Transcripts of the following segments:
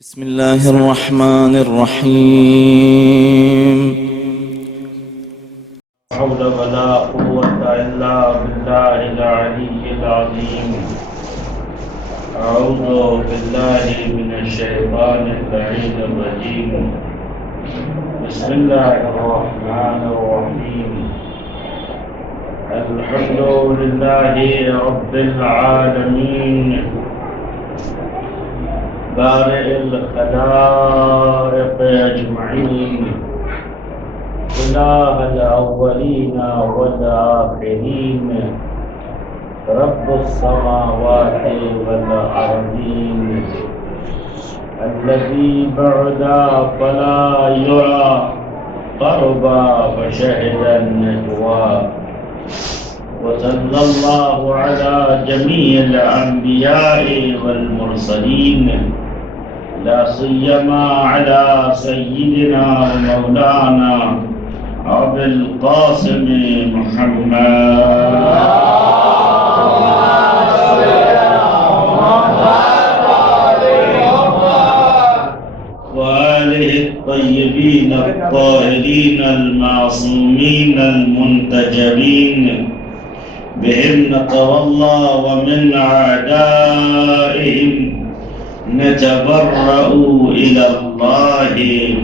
بسم الله الرحمن الرحيم. حول ولا قوة إلا بالله العلي العظيم. أعوذ بالله من الشيطان اللعين الرجيم. بسم الله الرحمن الرحيم. الحمد لله رب العالمين بارئ الخلائق أجمعين، إله الأولين والآخرين، رب السماوات والأرضين، الذي بعد فلا يرى، قرب فشهد النجوى. وصلى الله على جميع الأنبياء والمرسلين، لا سيما على سيدنا ومولانا أبي القاسم محمد وآله الطيبين الطاهرين المعصومين المنتجبين، بهم نتولى ومن أعدائهم نتبرأ إلى الله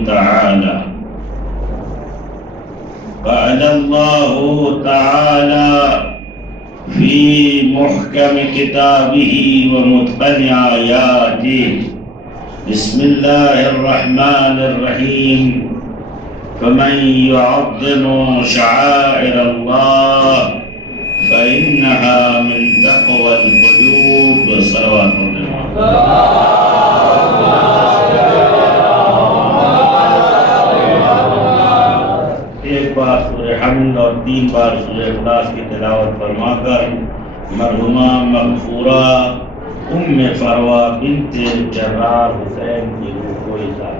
تعالى. قال الله تعالى في محكم كتابه ومتقن آياته: بسم الله الرحمن الرحيم. فمن يعظم شعائر الله فإنها من تقوى القلوب. صلوات الله. ایک بار سورہ حمد اور 3 بار سورہ اخلاص کی تلاوت فرما کر مرحومہ مغفورہ ام فروہ بنت جرار حسین کی روح کو اظہار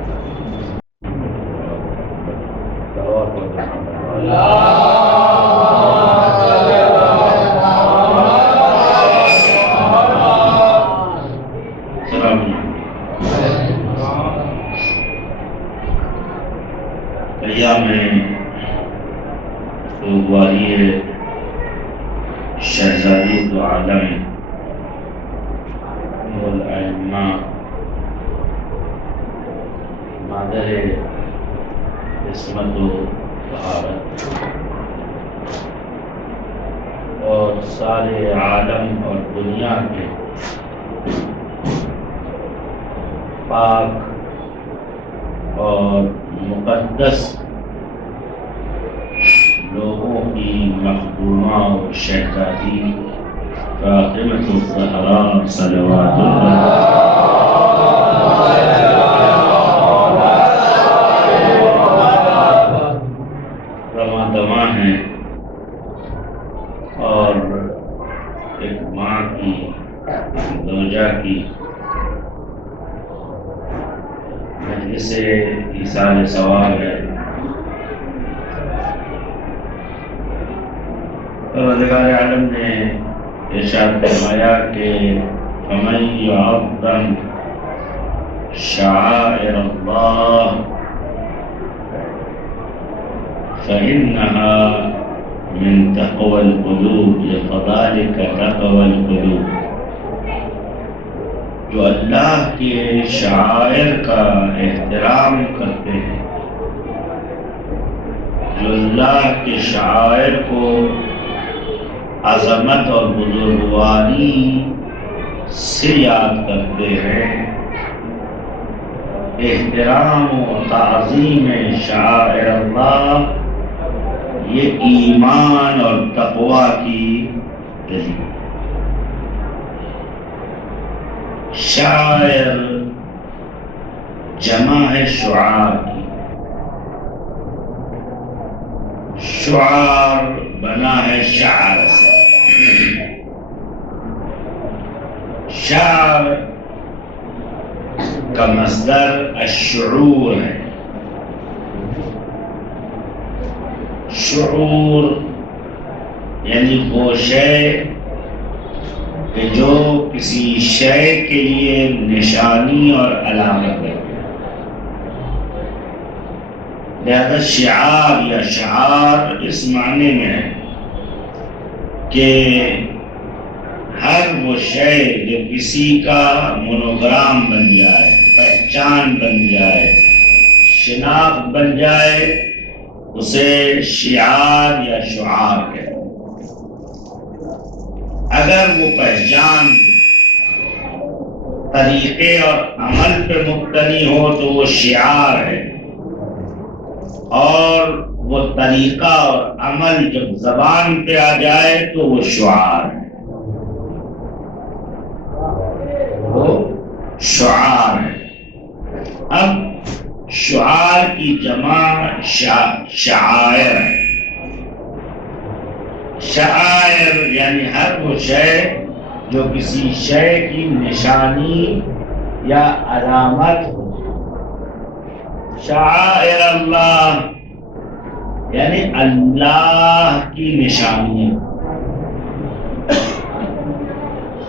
میں سوگواری شہزادی دو عالم والائمہ مادر عصمت و طہارت اور سارے عالم اور دنیا کے پاک اور مقدس لوگوں کی مخدومہ اور شہزادی فاطمۃ الزہراء صلوات اللہ رواں دواں ہیں، اور ایک ماں کی زوجہ کی مجلس ایصال ثواب ہے. پروردگار عالم نے ارشاد فرمایا کہ فمن یعظم شعائر اللہ فإنها من تقوى القلوب. فذلك تقوى القلوب. جو اللہ کے شعائر کا احترام کرتے ہیں، جو اللہ کے شعائر کو عظمت اور بزرگواری سے یاد کرتے ہیں، احترام و تعظیم شعائر اللہ یہ ایمان اور تقوی کی دلیل. شاعر جمع ہے شعار کی. شعار بنا ہے شعر سے. شعر کا مصدر الشعور ہے. شعور یعنی وہ شے کہ جو کسی شے کے لیے نشانی اور علامت ہے. لہذا شعار یا شعار اس معنی میں ہے کہ ہر وہ شے جو کسی کا مونوگرام بن جائے، پہچان بن جائے، شناخت بن جائے، اسے شعار یا شعار کہتے ہیں. اگر وہ پہچان طریقے اور عمل پہ مبتنی ہو تو وہ شعار ہے، اور وہ طریقہ اور عمل جب زبان پہ آ جائے تو وہ شعار ہے. وہ شعار ہے. اب شعار کی جمع شعائر ہے. شعائر یعنی ہر وہ شے جو کسی شے کی نشانی یا علامت ہو. شعائر اللہ یعنی اللہ کی نشانی،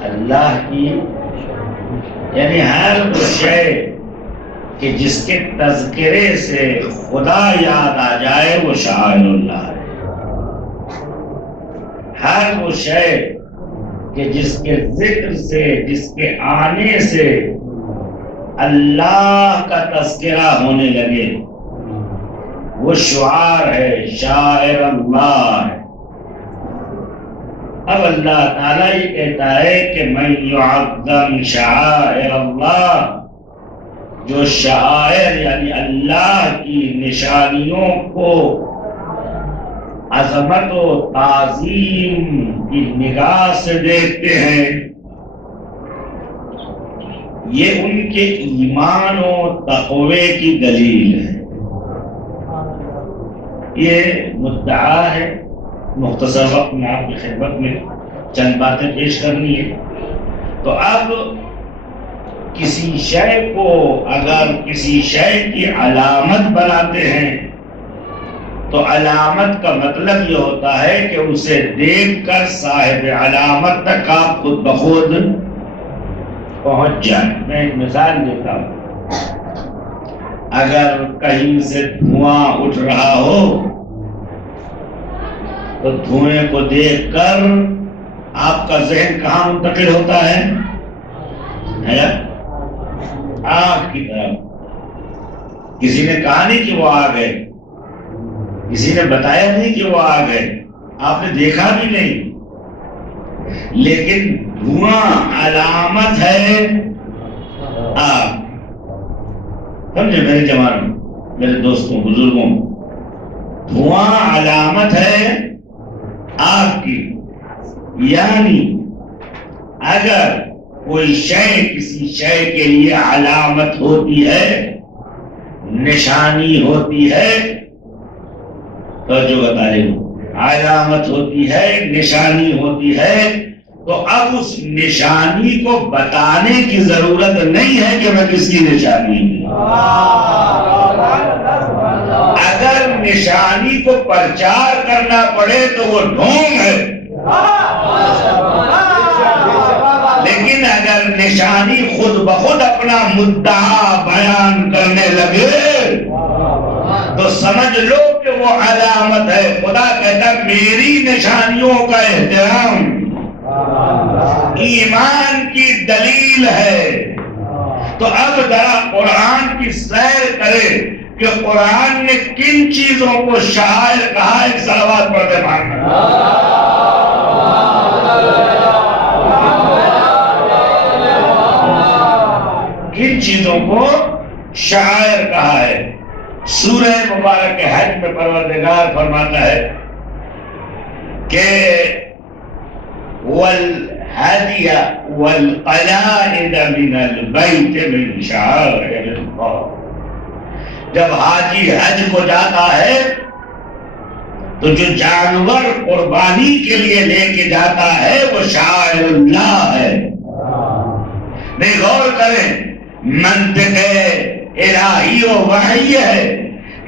اللہ کی یعنی ہر وہ شے کہ جس کے تذکرے سے خدا یاد آ جائے وہ شعائر اللہ ہے. ہر وہ شے کہ جس کے ذکر سے، جس کے آنے سے اللہ کا تذکرہ ہونے لگے وہ شعار ہے، شاعر اللہ ہے. اب اللہ تعالیٰ یہ کہتا ہے کہ من یعظم شعائر اللہ، جو شعائر یعنی اللہ کی نشانیوں کو عظمت و تعظیم کی نگاہ سے دیکھتے ہیں، یہ ان کے ایمان و تقوی کی دلیل ہے. یہ مدعا ہے. مختصر وقت میں آپ کی خدمت میں چند باتیں پیش کرنی ہے. تو اب کسی شے کو اگر کسی شے کی علامت بناتے ہیں تو علامت کا مطلب یہ ہوتا ہے کہ اسے دیکھ کر صاحب علامت تک آپ خود بخود پہنچ جائیں. میں ایک مثال دیتا ہوں. اگر کہیں سے دھواں اٹھ رہا ہو تو دھوئیں کو دیکھ کر آپ کا ذہن کہاں منتقل ہوتا ہے؟ آگ کی طرف. کسی نے کہا نہیں کہ وہ آگ ہے، کسی نے بتایا نہیں کہ وہ آگ ہے، آپ نے دیکھا بھی نہیں، لیکن دھواں علامت ہے آگ. سمجھے میرے جوانوں، میرے دوستوں، بزرگوں، دھواں علامت ہے آگ کی. یعنی اگر کوئی شے کسی شے کے لیے علامت ہوتی ہے، نشانی ہوتی ہے، تو جو بتا رہے ہوں، علامت ہوتی ہے، نشانی ہوتی ہے، تو اب اس نشانی کو بتانے کی ضرورت نہیں ہے کہ میں کس کی نشانی ہوں. اگر نشانی کو پرچار کرنا پڑے تو وہ ڈھونگ ہے، لیکن اگر نشانی خود بخود اپنا مدعا بیان کرنے لگے تو سمجھ لو کہ وہ علامت ہے. خدا کہتا میری نشانیوں کا احترام ایمان کی دلیل ہے. تو اب ذرا قرآن کی سیر کرے کہ قرآن نے کن چیزوں کو شاعر کہا. ایک صلوات پڑھتے مانگنا. کن چیزوں کو شاعر کہا ہے. سورہ مبارک حج میں پروردگار فرماتا ہے کہ والهدي والقلائد من البيت من شعائر اللہ. جب حاجی حج کو جاتا ہے تو جو جانور قربانی کے لیے لے کے جاتا ہے وہ شعائر اللہ ہے. نہیں، غور کریں، منطق الہی و وحی ہے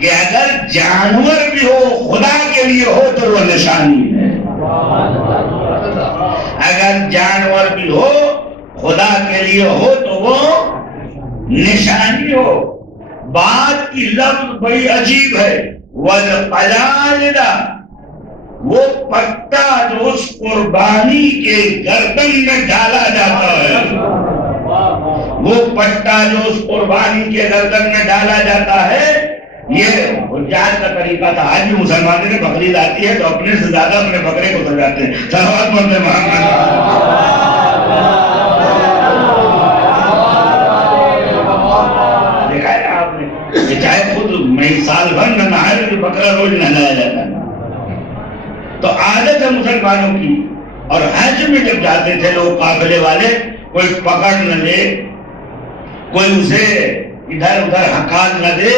کہ اگر جانور بھی ہو خدا کے لیے ہو تو وہ نشانی ہے. اگر جانور بھی ہو خدا کے لیے ہو تو وہ نشانی ہو. بات کی لفظ بڑی عجیب ہے. وَالْقَلَائِدَ، وہ پٹا جو اس قربانی کے گردن میں ڈالا جاتا ہے، وہ پٹا جو اس قربانی کے گردن میں ڈالا جاتا ہے، یہ حجاج کا طریقہ تھا. آج بھی مسلمانوں نے بقرعید آتی ہے تو اپنے سے زیادہ اپنے بکرے کو سجاتے ہیں. صلوات پڑھتے محمد. دیکھا ہے نا آپ نے، چاہے خود میں سال بھر نہ نہائے تو بکرا روز نہلایا جاتا ہے. تو عادت ہے مسلمانوں کی. اور حج میں جب جاتے تھے لوگ قافلے والے، کوئی پکڑ نہ دے، کوئی اسے ادھر ادھر ہکال نہ دے،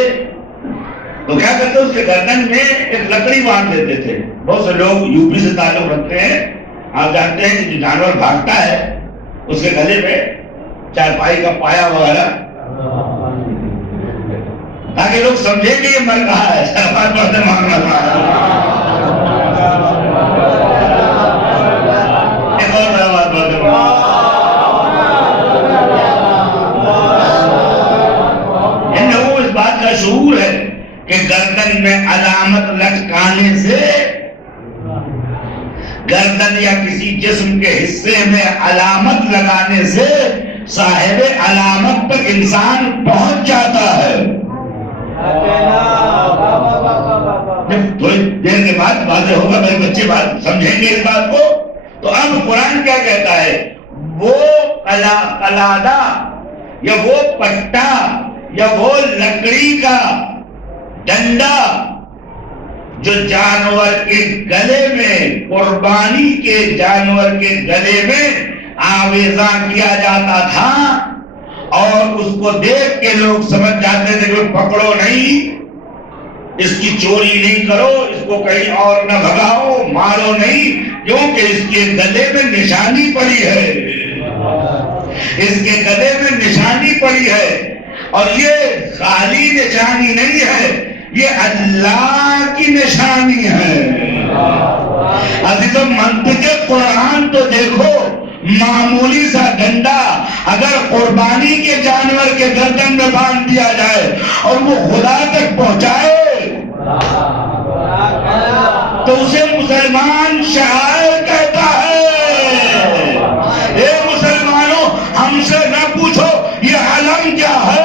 تو کیا کرتے اس کے گردن میں ایک لکڑی باندھ دیتے تھے. بہت سے لوگ یو پی سے تعلق رکھتے ہیں، آپ جانتے ہیں کہ جو جانور بھاگتا ہے اس کے گلے میں چارپائی کا پایا وغیرہ، تاکہ لوگ سمجھیں کہ یہ مر رہا ہے. صلوات پڑھتے محمد. ایک اور صلوات پڑھتے محمد. انہوں اس بات کا شعور ہے کہ گردن میں علامت لٹکانے سے، گردن یا کسی جسم کے حصے میں علامت لگانے سے صاحب علامت تک انسان پہنچ جاتا ہے. جب تھوڑی دیر کے بعد واضح ہوگا، میرے بچے بات سمجھیں گے اس بات کو. تو اب قرآن کیا کہتا ہے؟ وہ قلادہ یا وہ پٹا یا وہ لکڑی کا ڈنڈا جو جانور کے گلے میں، قربانی کے جانور کے گلے میں آویزاں کیا جاتا تھا، اور اس کو دیکھ کے لوگ سمجھ جاتے تھے کہ پکڑو نہیں، اس کی چوری نہیں کرو، اس کو کہیں اور نہ بھگاؤ، مارو نہیں، کیونکہ اس کے گلے میں نشانی پڑی ہے، اس کے گلے میں نشانی پڑی ہے. اور یہ خالی نشانی نہیں ہے، یہ اللہ کی نشانی ہے. عزیزو، منطق قرآن تو دیکھو، معمولی سا ڈنڈا اگر قربانی کے جانور کے گردن میں باندھ دیا جائے اور وہ خدا تک پہنچائے تو اسے مسلمان شاعر کہتا ہے. اے مسلمانوں، ہم سے نہ پوچھو یہ علم کیا ہے،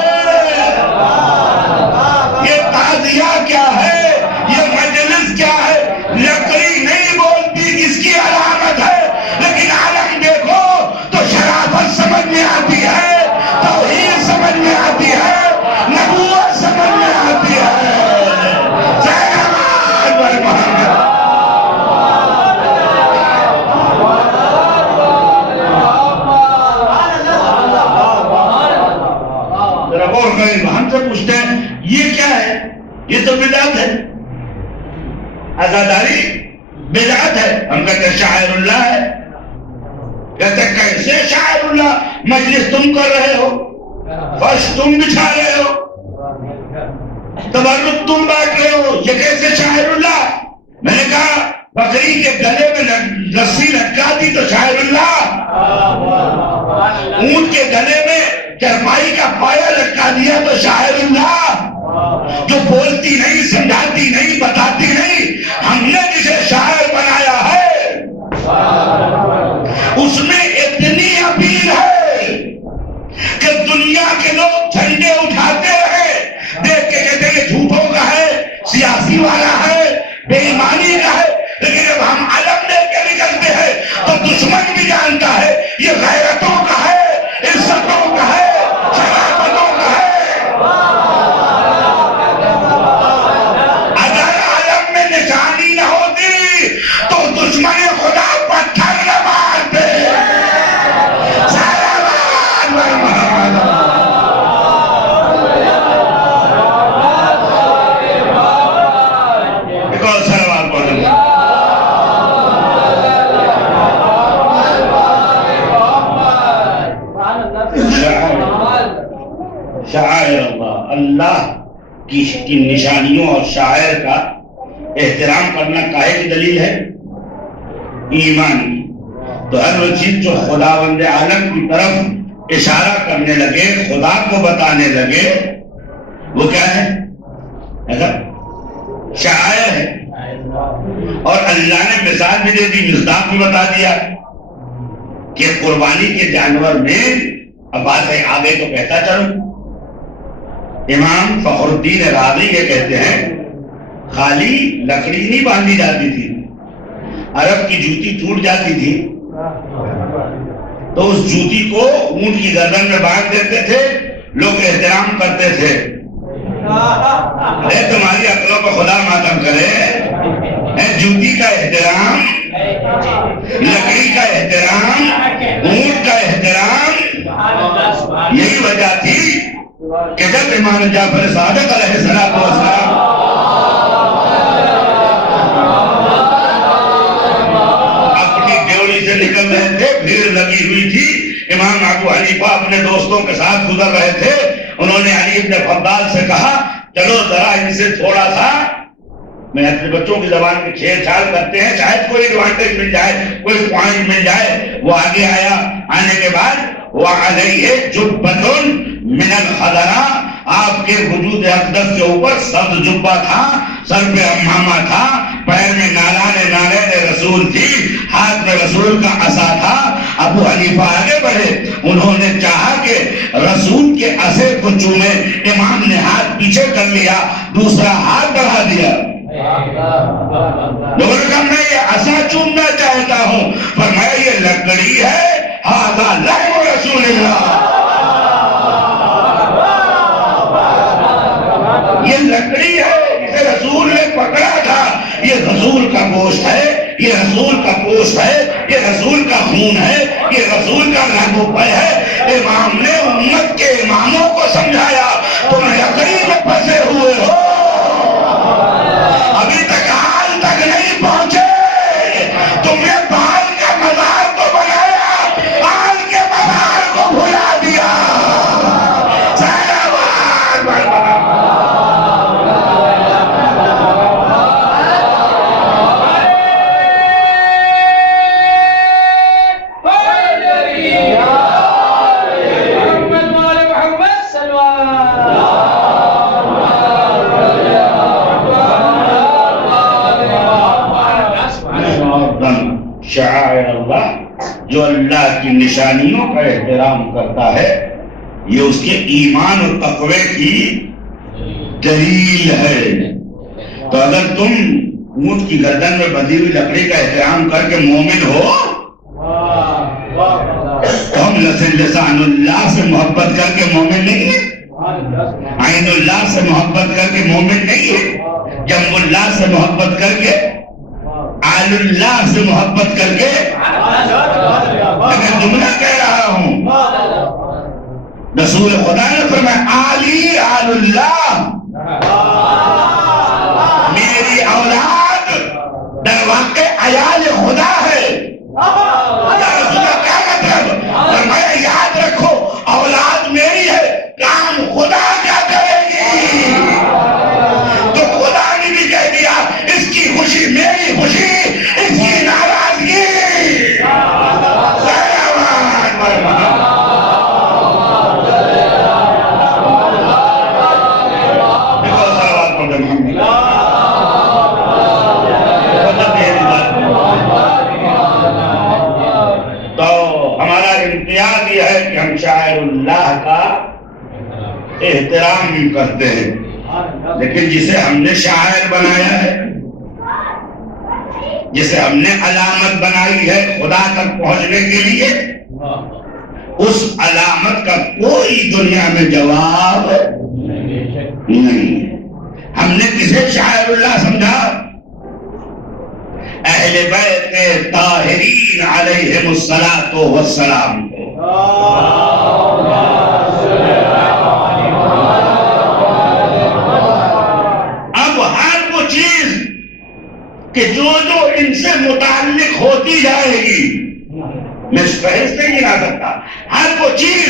یہ تعزیہ کیا ہے، یہ مجلس کیا ہے. لکڑی نہیں بولتی کس کی علامت ہے، لیکن علم دیکھو تو شرافت سمجھ میں آتی ہے، توحید سمجھ میں آتی ہے، نبوت سمجھ میں آتی ہے. ہم سے پوچھتے ہیں یہ کیا ہے؟ یہ تو بدعت ہے، عزاداری بدعت ہے. ہم کہتے ہیں شاعر اللہ ہے. کہتے ہیں کیسے شاعر اللہ؟ مجلس تم کر رہے ہو، فرش تم بچھا رہے ہو، تبرک تم بانٹ رہے ہو، یہ کیسے شاعر اللہ؟ میں نے کہا بکری کے گلے میں رسی لٹکا دی تو شاعر اللہ، اونٹ کے گلے میں چرپائی کا پایا لٹکا دیا تو شاعر اللہ. جو بولتی نہیں، سمجھاتی نہیں، بتاتی نہیں، ہم نے جسے شاعر بنایا ہے اس میں اتنی اپیل ہے کہ دنیا کے لوگ جھنڈے اٹھاتے رہے، دیکھ کے کہتے ہیں یہ جھوٹوں کا ہے، سیاسی والا ہے، بے ایمانی کا ہے. لیکن جب ہم علم لے کے نکلتے ہیں تو دشمن بھی جانتا ہے یہ غیرتوں کا ہے، عزتوں کا ہے، شرافت شاعر اللہ، اللہ کی نشانیوں اور شاعر کا احترام کرنا کاہے کی دلیل ہے؟ ایمان کی. تو ہر وہ چیز جو خداوند عالم کی طرف اشارہ کرنے لگے، خدا کو بتانے لگے، وہ کیا ہے؟ شعائر ہے۔ اور اللہ نے مثال بھی دے دی، مصداق بھی بتا دیا کہ قربانی کے جانور میں، اب بات ہے آگے تو کہتا چلو، امام فخر الدین رازی یہ کہتے ہیں خالی لکڑی نہیں باندھی جاتی تھی، عرب کی جوتی ٹوٹ جاتی تھی تو اس جوتی کو اونٹ کی گردن میں باندھ دیتے تھے، لوگ احترام کرتے تھے۔ ارے تمہاری عقلوں کو خدا ماتم کرے، جوتی کا احترام، لکڑی کا احترام، اونٹ کا احترام، یہی وجہ تھی کہ جب امام جعفر صادق علیہ السلام اپنی ڈیوڑی سے نکل رہے تھے، بھیڑ لگی ہوئی تھی، امام ابو حنیفہ اپنے دوستوں کے ساتھ گزر رہے تھے، انہوں نے علی بن فضال سے کہا چلو ذرا ان سے تھوڑا سا، میں اپنے بچوں کی زبان میں چھیڑ چھاڑ کرتے ہیں، شاید کوئی ایڈوانٹیج مل جائے، کوئی پوائنٹ مل جائے۔ وہ آگے آیا، آنے کے بعد وَعَلَيْهِ جُبَّةٌ مِنَ الْخَضَرَاء، آپ کے وجود اقدس کے اوپر سبز جبہ تھا، سر پہ امامہ تھا، پیر میں نالان رسول تھی، ہاتھ میں رسول کا عصا تھا۔ ابو حنیفہ آگے بڑھے، انہوں نے چاہا کہ رسول کے عصے کو چومے، امام نے ہاتھ پیچھے کر لیا، دوسرا ہاتھ بڑھا دیا۔ لوگوں نے کہا میں یہ عصا چومنا چاہتا ہوں، فرمایا یہ لکڑی ہے، ھذا لحم رسول اللہ، یہ لکڑی ہے جسے رسول نے پکڑا تھا، یہ رسول کا گوشت ہے، یہ رسول کا گوشت ہے، یہ رسول کا خون ہے، یہ رسول کا رگ و پے ہے۔ امام نے امت کے اماموں کو سمجھایا تم لکڑی میں پھنسے ہوئے ہو، ابھی تک حال تک نہیں پہنچے، تم نے بال کا مزار تو بنایا، حال کے مزار کو بھلا دیا۔ شعائر اللہ، جو اللہ کی نشانیوں کا احترام کرتا ہے، یہ اس کے ایمان اور تقوی کی دلیل ہے۔ تو اگر تم اونٹ کی گردن میں بندھی ہوئی لکڑی کا احترام کر کے مومن ہو، تو ہم لسان اللہ سے محبت کر کے مومن نہیں ہے، عین اللہ سے محبت کر کے مومن نہیں ہے، جنب اللہ سے محبت کر کے، آل اللہ سے محبت کر کے، لیکن جملہ کہہ رہا ہوں، رسول خدا نے فرمایا آلی آل اللہ، میری اولاد در واقع عیال خدا ہے۔ یا رسول اللہ کیا مطلب؟ فرمایا یاد رکھو اولاد میری ہے، کام خدا کیا کرے گی؟ تو خدا نے بھی کہہ دیا اس کی خوشی میری خوشی، اس کی ناراضگی شاعر اللہ کا احترام کرتے ہیں، لیکن جسے ہم نے شاعر بنایا ہے، جسے ہم نے علامت بنائی ہے خدا تک پہنچنے کے لیے، اس علامت کا کوئی دنیا میں جواب نہیں۔ ہم نے کسے شاعر اللہ سمجھا؟ اہل بیت طاہرین علیہم الصلاۃ والسلام کو۔ اب ہر وہ چیز کہ جو ان سے متعلق ہوتی جائے گی، میں فہرست نہیں لا سکتا، ہر وہ چیز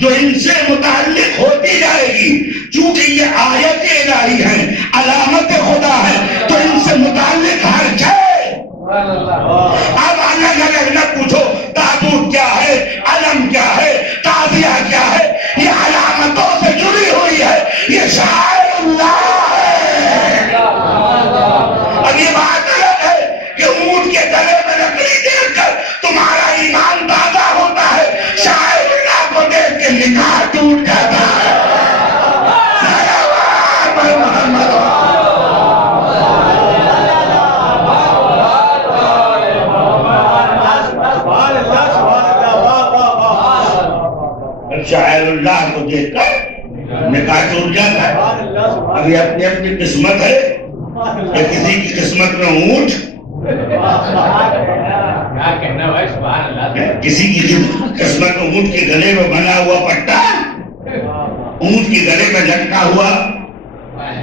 جو ان سے متعلق ہوتی جائے گی، چونکہ یہ آیت الہی ہے، علامت خدا ہے، تو ان سے متعلق ہر شے۔ اب الگ الگ نہ پوچھو یہ شاعر اللہ ہے. اب یہ بات الگ ہے کہ اونٹ کے گلے میں لکڑی دیکھ کر تمہارا ایمان تازہ ہوتا ہے، شاعر اللہ کو دیکھ کے نکاح ٹوٹ جاتا ہے. شاعر اللہ کو دیکھ کر نکاح ٹوٹ جاتا ہے. اب یہ اپنی اپنی قسمت ہے کہ کسی کی قسمت میں اونٹ، کسی کی قسمت میں اونٹ کے گلے میں بنا ہوا پٹا، اونٹ کے گلے میں لٹکا ہوا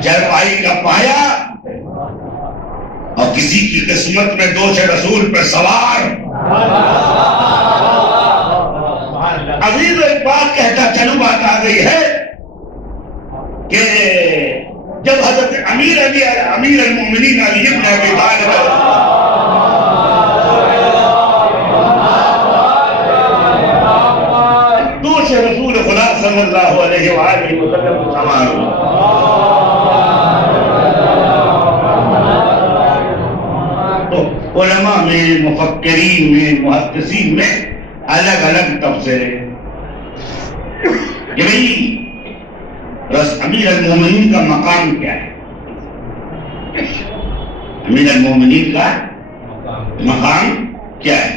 چرپائی کا پایا، اور کسی کی قسمت میں دوش رسول پر سوار. عزیز ایک بات کہتا چلو بات آ گئی ہے کہ جب حضرت امیر المومنین علی ابن ابی طالب دوش رسول خدا صلی اللہ علیہ وآلہ وسلم کو سوار تو علماء میں، مفکرین میں، محدثین میں الگ الگ تبصرے کہ بھئی امیر المومنین کا مقام کیا ہے، امیر المومنین کا مقام کیا ہے.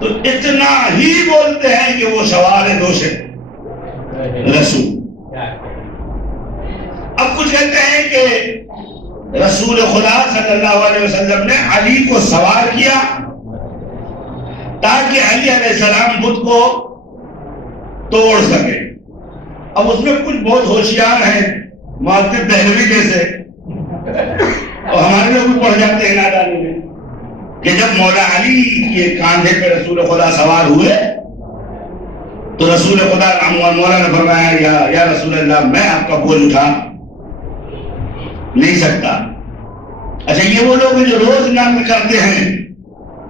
تو اتنا ہی بولتے ہیں کہ وہ سوار دوش رسول. اب کچھ کہتے ہیں کہ رسول خدا صلی اللہ علیہ وسلم نے علی کو سوار کیا تاکہ علی علیہ السلام بت کو توڑ سکے. اب اس میں کچھ بہت ہوشیار ہیں، معتب دہلوی جیسے، اور ہمارے لوگ بھی پڑھ جاتے ہیں نادانی میں، کہ جب مولا علی کے کاندھے پہ رسول خدا سوار ہوئے تو رسول خدا مولا نے فرمایا یا رسول اللہ میں آپ کا بوجھ اٹھا نہیں سکتا. اچھا یہ وہ لوگ جو روز نقل کرتے ہیں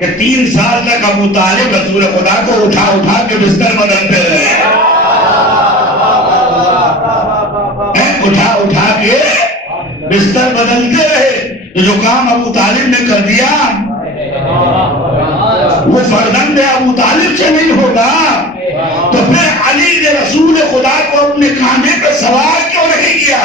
کہ 3 سال تک ابو طالب رسول خدا کو اٹھا اٹھا کے بستر بدلتے رہے، اٹھا اٹھا کے بستر بدلتے رہے. تو جو کام ابو طالب نے کر دیا وہ فرزند ابو طالب سے نہیں ہوگا، تو پھر علی نے رسول خدا کو اپنے کاندھے پہ سوار کیوں نہیں کیا؟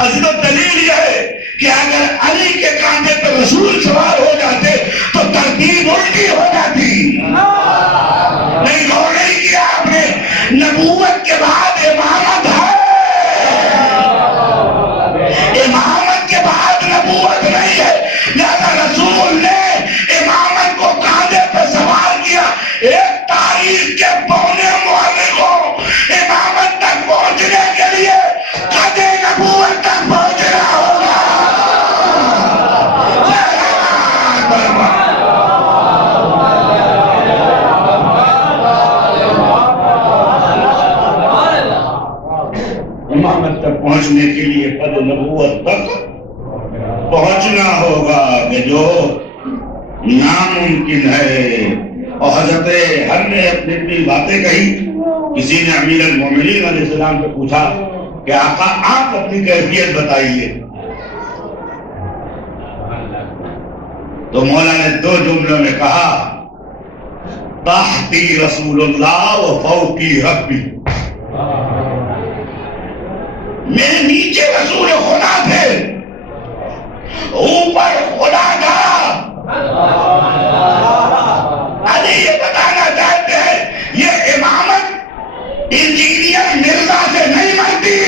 اصل دلیل یہ ہے کہ اگر علی کے کاندھے پہ رسول سوار ہو جاتے تو ترتیب الٹی ہو جاتی. نہیں غور نہیں کیا آپ نے؟ نبوت کے بعد امامت ہے، امامت کے بعد نبوت نہیں ہے. لہذا رسول نے امامت کو کاندھے پہ سوار کیا. ایک تاریخ کے پونے مورخوں امامت تک پہنچنے کے لیے قدِ نبوت تک پہنچنا ہوگا. امامت تک پہنچنے کے لیے قد نبوت تک پہنچنا ہوگا کہ جو ناممکن ہے. اور حضرت ہر نے اپنی اپنی باتیں کہی. کسی نے امیر المومنین علیہ السلام سے پوچھا کہ آقا آپ اپنی کیفیت بتائیے، تو مولا نے 2 جملوں میں کہا تحتی رسول اللہ و فوقی ربی. میرے نیچے رسول خدا تھے، اوپر خدا تھا. علی یہ بتانا چاہتے ہیں یہ امامت انجینئر مرزا سے نہیں بنتی،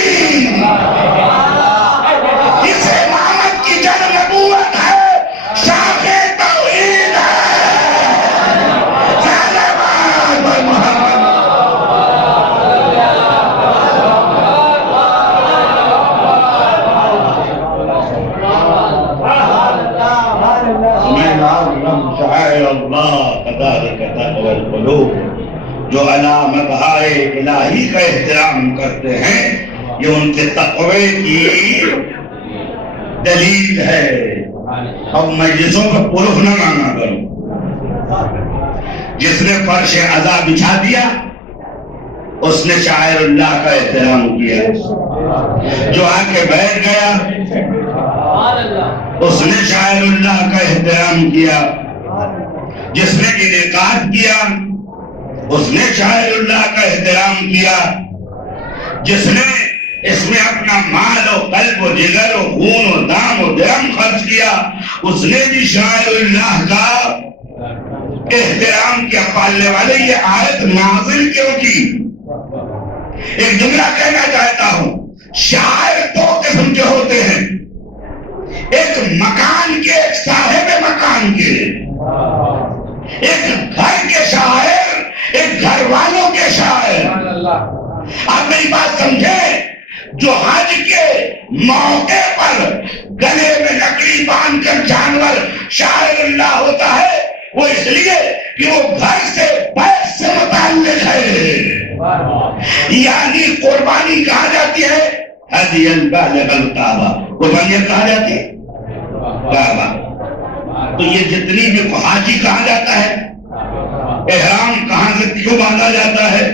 اس امامت کی جڑ نبوت ہے، شاخ توحید ہے. جو علامت الہی کا احترام کرتے ہیں یہ ان کے تقوی کی دلیل ہے. اب مجلسوں کا پرخ نہ مانگا کرو. جس نے فرش عزا بچھا دیا اس نے شاعر اللہ کا احترام کیا. جو آ کے بیٹھ گیا اس نے شاعر اللہ کا احترام کیا. جس نے انعقاد کیا اس نے شاعر اللہ کا احترام کیا. جس نے اس میں اپنا مال و قلب و جگر و خون و دام و درم خرچ کیا اس نے بھی شاعر اللہ کا احترام کیا. پالنے والے یہ آیت نازل کیوں کی؟ ایک جملہ کہنا چاہتا ہوں. شاعر دو قسم کے ہوتے ہیں. ایک مکان کے، ایک صاحب مکان کے. ایک گھر کے شاعر، ایک گھر والوں کے شاعر. آپ میری بات سمجھیں. جو حج کے موقع پر گلے میں لکڑی باندھ کر جانور شاعر اللہ ہوتا ہے وہ اس لیے کہ وہ گھر سے بیت سے متعلق ہے. یعنی قربانی کہا جاتی ہے حدی البالغ الکعبہ. قربانیاں کہا جاتی ہے کعبہ. تو یہ جتنی بھی حاجی کہا جاتا ہے، احرام کہاں سے کیوں باندھا جاتا ہے،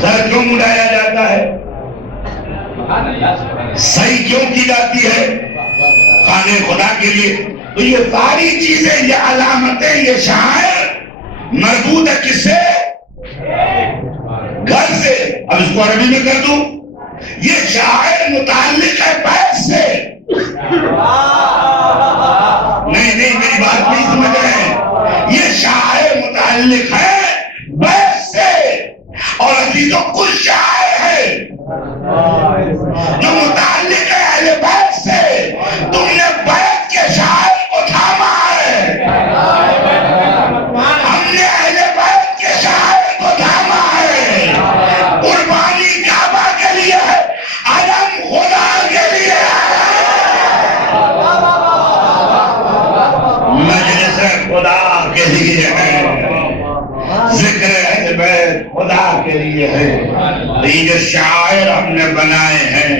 سر کیوں مڑایا جاتا ہے، صحیح کیوں کی جاتی ہے خانے خدا کے لیے. تو یہ ساری چیزیں، یہ علامتیں، یہ شاعر مربوط ہے کس سے؟ گھر سے. اب اس کو عربی میں کر دوں. یہ شاعر متعلق ہے بیت سے. نہیں میری بات نہیں سمجھ رہے ہیں. یہ شاعر متعلق ہے بیت سے. اور عزیزوں کچھ شاعر ہے جو متعلق ہے اہل بیت سے. تم نے بیت کے شاعر کو تھاما ہے. ہم نے اہل بیت کے شاعر کو تھاما ہے. قربانی کعبہ کے لیے ہے، علم خدا کے لیے ہے، مجلس خدا کے لیے ہے، ذکر اہل بیت خدا کے لیے ہے. یہ جو شاعر ہم نے بنائے ہیں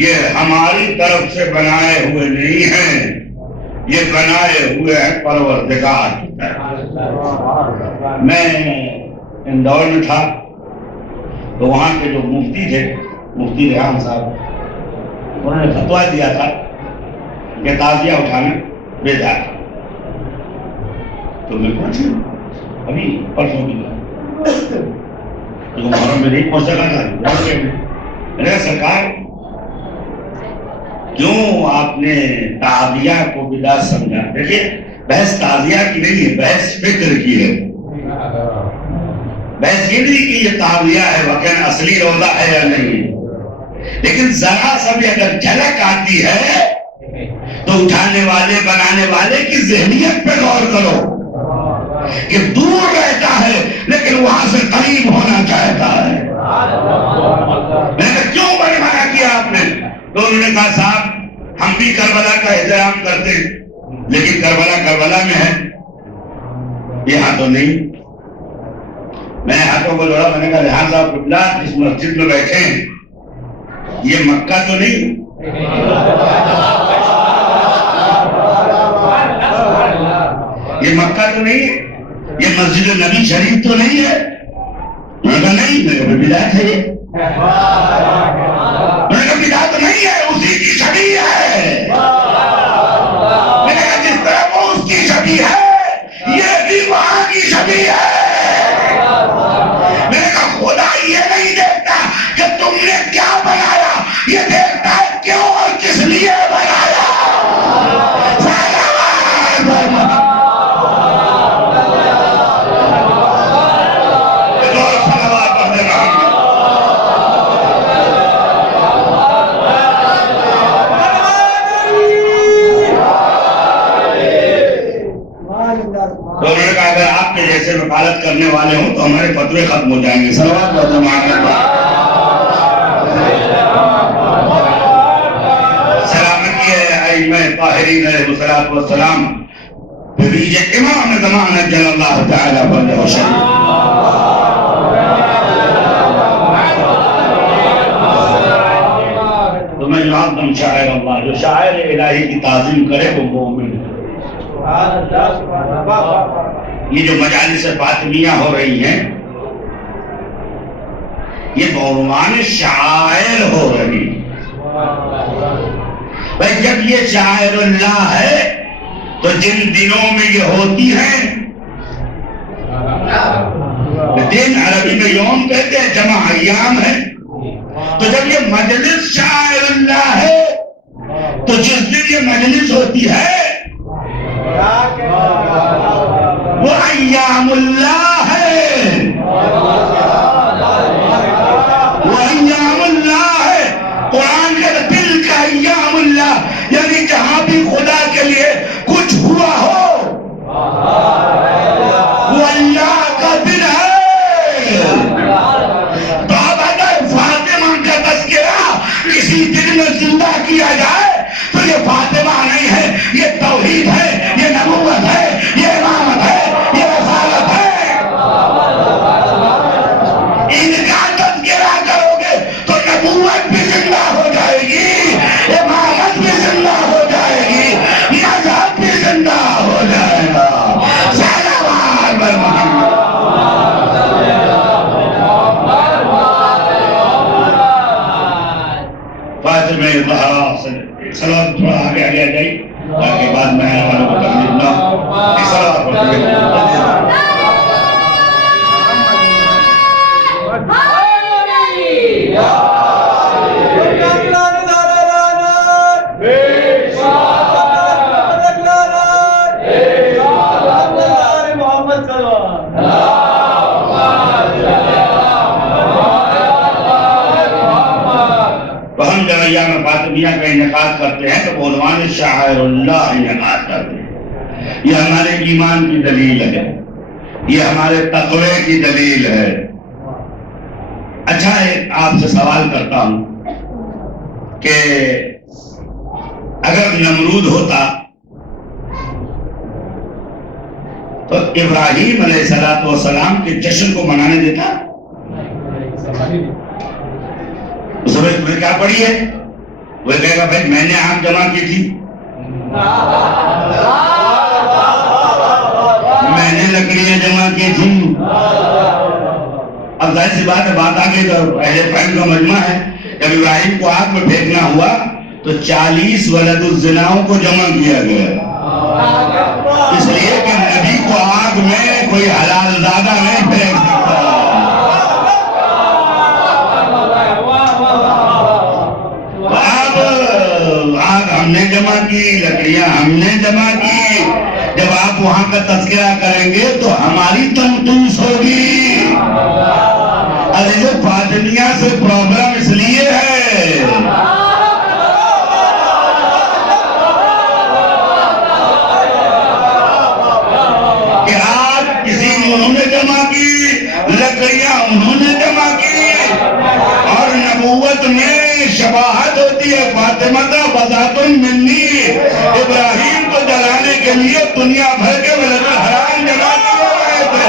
یہ ہماری طرف سے بنائے ہوئے نہیں ہیں، یہ بنائے ہوئے ہیں پروردگار کی طرف. میں اندور میں تھا تو وہاں کے جو مفتی تھے، مفتی ریحان صاحب، انہوں نے فتویٰ دیا تھا کہ تعزیہ اٹھانا بیدار. تو میں پہنچا ابھی پرسوں کی بات، تو محرم میں نہیں پہنچ سکا تھا. سرکار کیوں آپ نے تعزیہ کو بدعت سمجھا؟ دیکھیے بحث تعزیہ کی نہیں ہے، بحث فکر کی ہے. بحث یہ نہیں کہ یہ تعزیہ ہے واقعا اصلی روزہ ہے یا نہیں، لیکن ذرا سا بھی اگر جھلک آتی ہے تو اٹھانے والے بنانے والے کی ذہنیت پہ غور کرو کہ دور رہتا ہے لیکن وہاں سے قریب ہونا چاہتا ہے. میں نے کہا کیوں بڑے منع کیا آپ نے؟ تو انہوں نے کہا صاحب ہم بھی کربلا کا احترام کرتے لیکن کربلا میں ہے، یہاں تو نہیں. میں نے ہاتھوں کو جوڑا، میں نے کہا ریحان صاحب قبلہ اس مسجد میں بیٹھے ہیں، یہ مکہ تو نہیں، یہ مکہ تو نہیں، یہ مسجد نبی شریف تو نہیں ہے. میں نے کہا نہیں، میرے کو بدعت ہے. یہ میں نے کہا بدعت نہیں ہے، اسی کی شبیہ ہے. میں نے کہا جس طرح وہ اس کی شبیہ ہے یہ بھی وہاں کی شبیہ ہے. میں نے کہا خدا یہ نہیں دیکھتا کہ تم نے کیا بنایا، یہ دیکھتا ہے کیوں اور کس لیے بنایا. اگر آپ کے جیسے وکالت کرنے والے ہوں تو ہمارے فتوے ختم ہو جائیں گے. صلوات سلامتی ہے ائمہ طاہرین علیہ الصلوۃ والسلام بریج امام زمانہ جل اللہ تعالی وجہ شریف. تو میں یعظم شاعر اللہ، جو شاعر الہی کی تعظیم کرے وہ مومن ہے. یہ جو مجالس فاطمیہ ہو رہی ہیں یہ بعنوان شعائر ہو رہی. بھائی جب یہ شعائر اللہ ہے تو جن دنوں میں یہ ہوتی ہیں، دن عربی میں یوم کہتے ہیں، جمع ایام ہے. تو جب یہ مجلس شاعر اللہ ہے تو جس دن یہ مجلس ہوتی ہے وہ ایام اللہ ہے، وہ ایام اللہ ہے. قرآن کے دل کا ایام اللہ، یعنی جہاں بھی خدا کے لیے کچھ ہوا ہو وہ اللہ کا دن ہے. تو اب اگر فاطمہ کا تذکرہ کسی دن میں زندہ کیا جائے تو یہ فاطمہ نہیں ہے، یہ توحید ہے، یہ نبوت ہے، یہ امامت ہے، یہ رسالت ہے. ان کا تذکرہ کرو گے تو نبوت بھی زندہ ہو جائے گی، امامت بھی زندہ ہو جائے گی، مذہب بھی زندہ ہو جائے گا. صلوات بر محمد. فاطمہ زہرا صلوات تھوڑا آگے آ جائے تاکہ بعد میں ہمارے کو تکلیف نہ ہو. صلوات پڑھتے ایام فاطمیہ کا انعقاد کرتے ہیں تو بعنوان شعائر اللہ انعقاد کرتے ہیں. یہ ہمارے ایمان کی دلیل ہے، یہ ہمارے تقوی کی دلیل ہے. اچھا آپ سے سوال کرتا ہوں کہ اگر نمرود ہوتا تو ابراہیم علیہ السلام کے جشن کو منانے دیتا؟ اس میں تمہیں کیا پڑھی ہے؟ وہ کہے گا بھائی میں نے آگ جمع کی تھی، میں نے لکڑیاں جمع کی تھی. اب ظاہر سی بات ہے، بات آگے تو اہل فہم کا مجمع ہے. جب ابراہیم کو آگ میں پھینکنا ہوا تو 40 ولد الزناؤں کو جمع کیا گیا، اس لیے کہ نبی کو آگ میں کوئی حلال زادہ نہیں پھینک سکتا. ہم نے جمع کی، لکڑیاں ہم نے جمع کی. جب آپ وہاں کا تذکرہ کریں گے تو ہماری تنقیص ہوگی. ارے جو فاطمیہ سے پرابلم اس لیے ہے کہ آج کسی انہوں نے جمع کی، لکڑیاں انہوں نے جمع کی، اور نبوت میں شباہت ہوتی ہے فاطمہ کا بذات منی. ابراہیم کو جلانے کے لیے دنیا بھر کے ولد الحرام جمع کیے گئے تھے.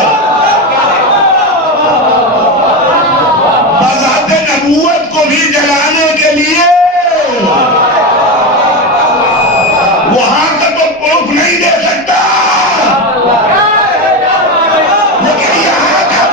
بذات نبوت کو بھی جلانے کے لیے وہاں کا تو پروف نہیں دے سکتا، لیکن یہاں کا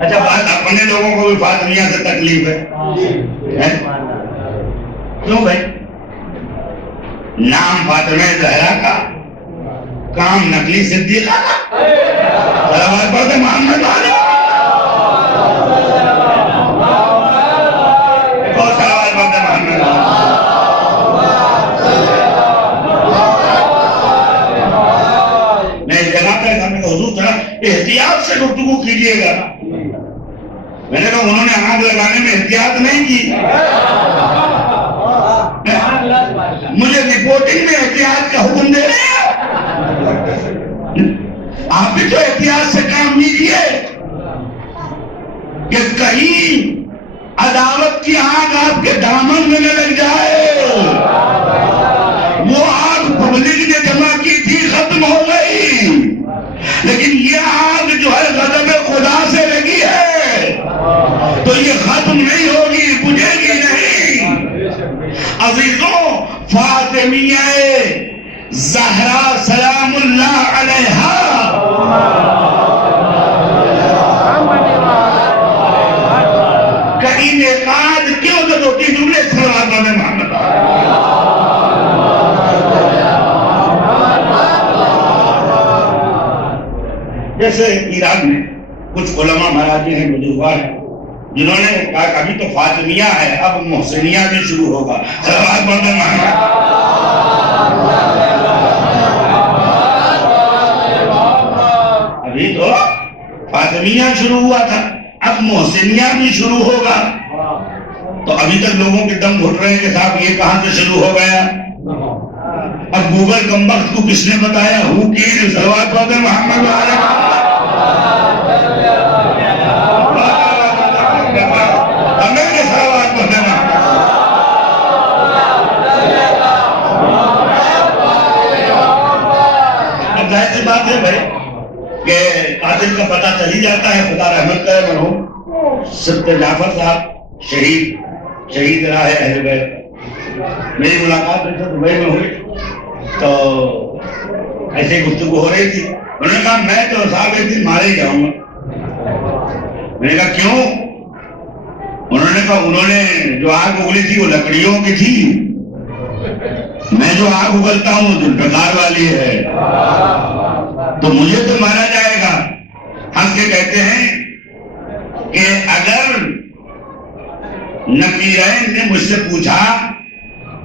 اچھا بات اپنے لوگوں کو بھی فاطمیہ سے تکلیف ہے. کیوں بھائی؟ نام فاطمہ زہرا کا، کام نقلی صدیقہ کا. صلوات پڑھتے محمد والے اور صلوات پڑھتے محمد والے. میں اس جگہ پہ ہم نے حضور ذرا احتیاط سے گفتگو کیجیے گا. میں نے کہا انہوں نے آگ لگانے میں احتیاط نہیں کی، مجھے رپورٹنگ میں احتیاط کا حکم دے رہے ہیں. آپ بھی تو احتیاط سے کام لیجیے کہ کہیں عداوت کی آگ آپ کے دامن میں نہ لگ جائے. وہ آگ پبلک نے جمع کی تھی، ختم ہو گئی، لیکن یہ آگ جو ہے غضب خدا سے لگی ہے تو زہرا سلام اللہ علیہا کہیں نقاد کیوں تو روٹی ڈولے سلام علیہ محمد جیسے ایران میں کچھ علماء مراجع ہیں بزرگوار ہیں جنہوں نے کہا کہ ابھی تو فاطمیہ ہے اب محسنیہ بھی شروع ہوگا صلوات پڑھتے محمد ابھی تو فاطمیہ شروع ہوا تھا اب محسنیہ بھی شروع ہوگا تو ابھی تک لوگوں کے دم گھٹ رہے ہیں کہ صاحب یہ کہاں سے شروع ہو گیا اب گوگل کمبخت کو کس نے بتایا ہو کی صلوات پڑھتے محمد بات ہے بھائی کہ قاتل کا پتہ چل ہی جاتا ہے خدا رحمت کرے مرحوم سبت جعفر صاحب شہید راہ اہل بیت میری ملاقات ان سے دبئی میں ہوئی تو ایسے گفتگو ہو رہی تھی انہوں نے کہا میں تو صاحب ایک دن مارے ہی جاؤں گا میں نے کہا کیوں انہوں نے کہا انہوں نے جو آگ اگلی تھی وہ لکڑیوں کی تھی میں جو آگ اگلتا ہوں ذوالفقار والی ہے تو مجھے تو مارا جائے گا ہنس کے کہتے ہیں کہ اگر نقیرین نے مجھ سے پوچھا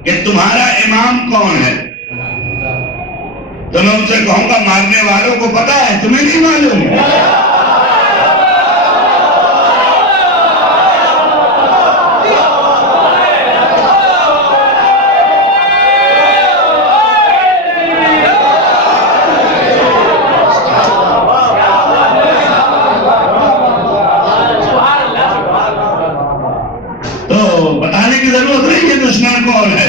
کہ تمہارا امام کون ہے تو میں ان سے کہوں گا مارنے والوں کو پتا ہے تمہیں نہیں معلوم کون ہے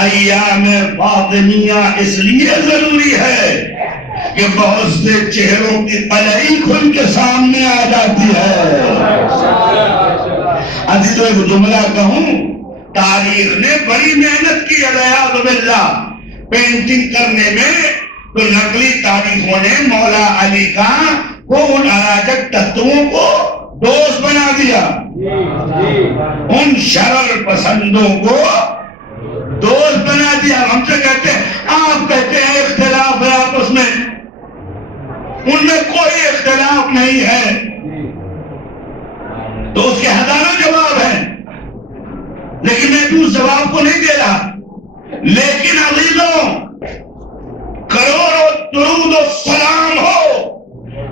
ایام فاطمیہ اس لیے ضروری ہے کہ بہت سے چہروں کی قلعی کھل کے سامنے آ جاتی ہے ابھی تو ایک جملہ کہوں تاریخ نے بڑی محنت کی علیہ باللہ پینٹنگ کرنے میں تو نقلی تاریخوں نے مولا علی کا وہ ان اراجک تتووں کو دوست بنا دیا ان شرر پسندوں کو دوست بنا دیا ہم سے کہتے ہیں آپ کہتے ہیں اختلاف ہے آپس میں ان میں کوئی اختلاف نہیں ہے تو اس کے ہزاروں جواب ہیں لیکن میں بھی اس جواب کو نہیں دے رہا لیکن عزیزوں کروڑوں درود و سلام ہو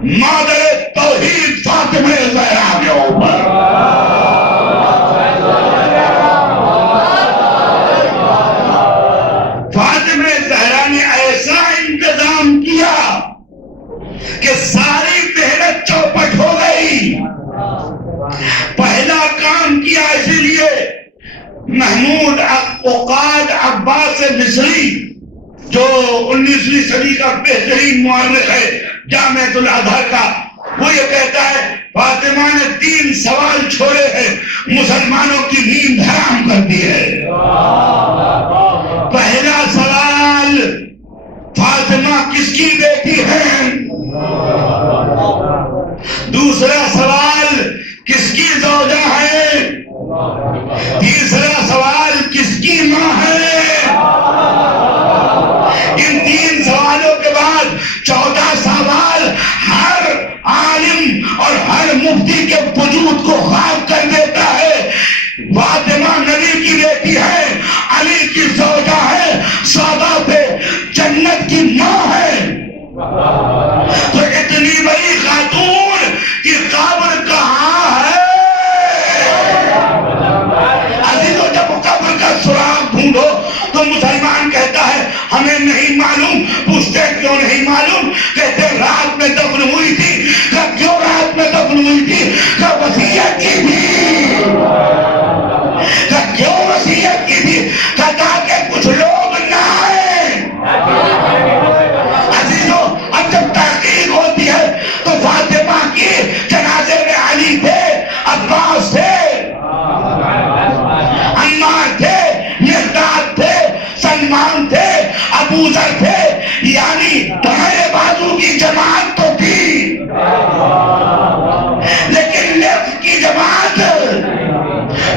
مادر توحید فاطمہ زہرا کے اوپر فاطمہ زہرا نے ایسا انتظام کیا کہ ساری محنت چوپٹ ہو گئی پہلا کام کیا اسی لیے محمود عقاد عباس مصری جو 19ویں صدی کا بہترین مورخ ہے جامعۃ الازہر کا وہ یہ کہتا ہے فاطمہ نے 3 سوال چھوڑے ہیں مسلمانوں کی نیند حرام کر دی ہے پہلا سوال فاطمہ کس کی بیٹی ہے دوسرا سوال کس کی زوجہ ہے تیسرا سوال کس کی ماں ہے ان 3 سوالوں کے بعد 14 سوال ہر عالم اور ہر مفتی کے وجود کو خاک کر دیتا ہے فاطمہ نبی کی بیٹی ہے علی کی زوجہ ہے سعادت جنت کی ماں ہے تو اتنی بڑی خاتون کی قبر کہاں ہے عزیزو جب قبر کا سراغ ڈھونڈو تو مسلمان کہتا ہے ہمیں نہیں معلوم پوچھتے کیوں نہیں معلوم کہتے رات میں دفن ہوئی تھی کیوں رات میں دفن ہوئی تھی وصیت کی تھی کیوں وصیت کی تھی تاکہ کچھ لوگ نہ آئے عزیزو اب جب عنصر تھے، یعنی دائیں بازو کی جماعت تو تھی لیکن لیفٹ کی جماعت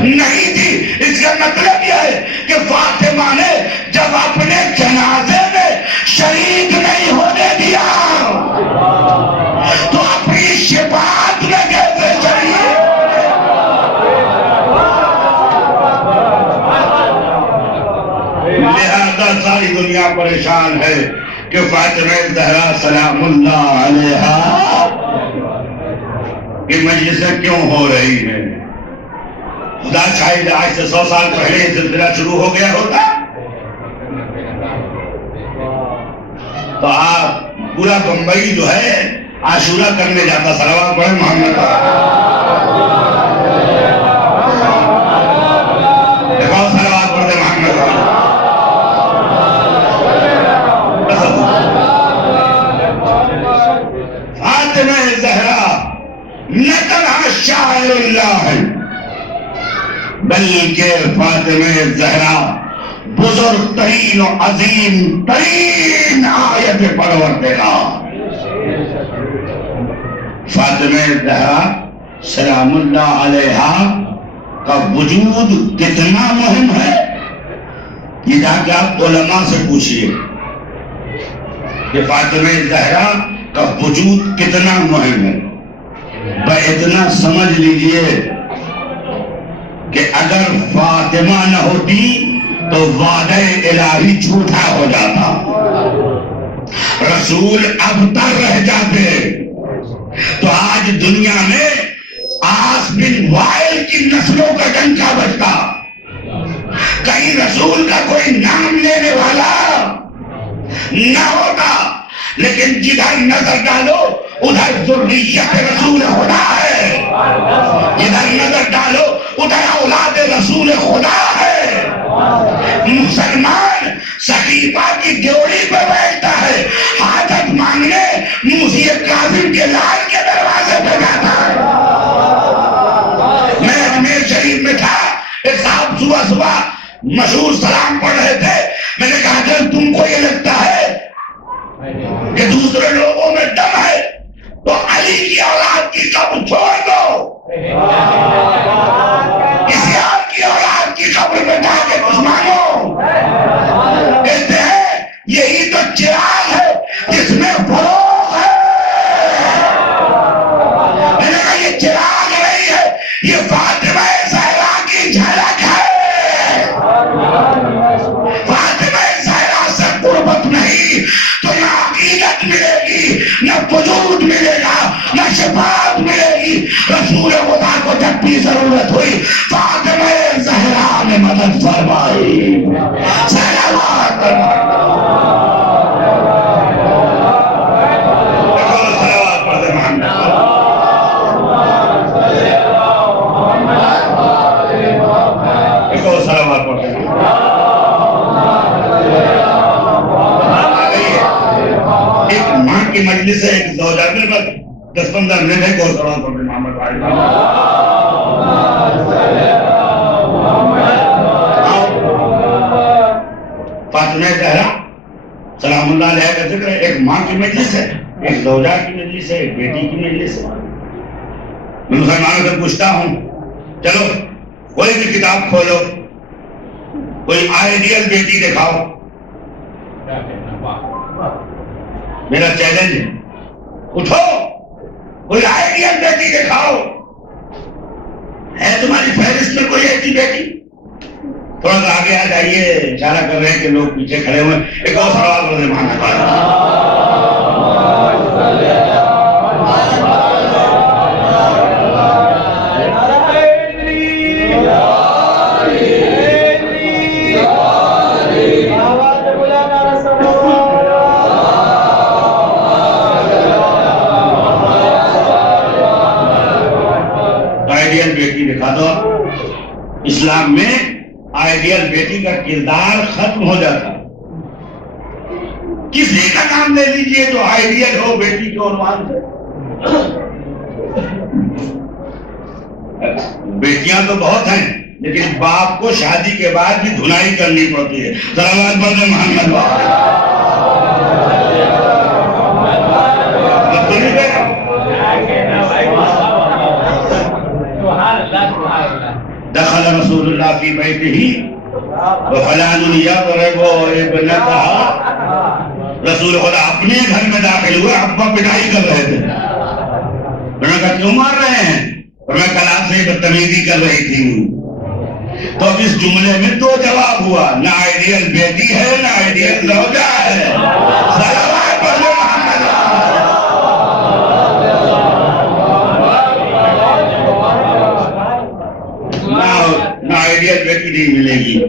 نہیں تھی۔ اس کا مطلب یہ ہے کہ فاطمہ نے جب اپنے جنازے میں شریک نہیں ہونے دیا تو اپنی شفاعت میں کیسے شریک؟ لہذا ساری دنیا پریشان ہے کہ فاطمہ زہرا سلام اللہ علیہا کی مجلسیں کیوں ہو رہی ہیں۔ خدا شاہد آج سے 100 سال پہلے یہ سلسلہ شروع ہو گیا ہوتا تو آپ پورا بمبئی جو ہے عاشورہ کرنے جاتا۔ صلوات پڑھیں محمد دیکھو، صلوات پڑھتے محمد۔ فاطمہ زہرا نہ تنہا شاعر اللہ ہے بلکہ فاطمہ زہرا بزرگ ترین و عظیم ترین آیت پروردگار۔ فاطمہ زہرا سلام اللہ علیہا کا وجود کتنا مہم ہے، یہ جا کے آپ علماء سے پوچھئے کہ فاطمہ زہرا کا وجود کتنا مہم ہے۔ اتنا سمجھ لیجئے کہ اگر فاطمہ نہ ہوتی تو وعدہ الہی جھوٹا ہو جاتا، رسول ابتر رہ جاتے۔ تو آج دنیا میں آس بن وائل کی نسلوں کا ڈنکا بجتا، کہیں رسول کا کوئی نام لینے والا نہ ہوتا، لیکن جدھر نظر ڈالو ادھر ذریت رسول خدا ہے، جدھر نظر ڈالو ادھر اولاد رسول خدا ہے۔ مسلمان صحیفہ کی ڈیوڑی پہ بیٹھتا ہے، حاجت مانگنے موسی کاظم کے لال کے دروازے پہ جاتا ہے۔ میں اجمیر شریف میں تھا، ایک صاحب صبح مشہور سلام پڑھ رہے تھے، میں نے کہا کہ تم کو یہ لگتا ہے کہ دوسرے لوگوں میں دم ہے تو علی کی اولاد کی قبر چھوڑ دو، کسی اور کی اولاد کی قبر میں جا کے کچھ مانگو۔ کہتے ہیں یہی تو چراغ ہے جس میں فروغ ہے۔ میں نے کہا یہ چراغ نہیں ہے، یہ فاطمہ زہرا کی جھلک ہے۔ فاطمہ زہرا سے قربت نہیں تو نہ عقیدت ملے گی، نہ وجود ملے گا، نہ شفاعت ملے گی۔ رسول خدا کو جب بھی ضرورت ہوئی فاطمہ زہرا نے مدد فرمائی۔ صلوات کی مجلس ہے، ایک زوجہ کے بعد 10-15 منٹ ہے، کوئی سوال پر محمد بھائی فاطمہ زہرا سلام اللہ علیہ کا ذکر ہے۔ ایک ماں کی مجلس ہے، ایک زوجہ کی مجلس ہے، ایک بیٹی کی مجلس ہے۔ میں مسلمانوں سے پوچھتا ہوں، چلو کوئی بھی کتاب کھولو، کوئی آئیڈیل بیٹی دکھاؤ، میرا چیلنج ہے، اٹھو کوئی آئیڈیل بیٹی دکھاؤ، ہے تمہاری فہرست میں کوئی ایسی بیٹی؟ تھوڑا سا آگے آ جائیے، اشارہ کر رہے ہیں کہ لوگ پیچھے کھڑے ہوئے۔ ایک اور سوال کرنے مانا آئیڈیل بیٹی دکھا دو۔ اسلام میں آئیڈیل بیٹی کا کردار ختم ہو جاتا، کسی کا نام لے لیجئے جو آئیڈیل ہو بیٹی کے عنوان سے۔ بیٹیاں تو بہت ہیں لیکن باپ کو شادی کے بعد بھی دھلائی کرنی پڑتی ہے۔ صلوات پڑھتے محمد دخل رسول اللہ فی بیتہ وفلان یضرب ابنتہ، رسول خدا اپنے گھر میں داخل ہوئے، ابا پٹائی کر رہے تھے. انہوں نے کہا کیوں مار رہے ہیں؟ اور میں کل آپ سے بدتمیزی کر رہی تھی. تو اب اس جملے میں دو جواب ہوا، نہ آئیڈیل بیٹی ہے نہ آئیڈیل زوجہ ہے. صلوات پڑھو محمد. نہ آئیڈیل بیٹی نہیں ملے گی،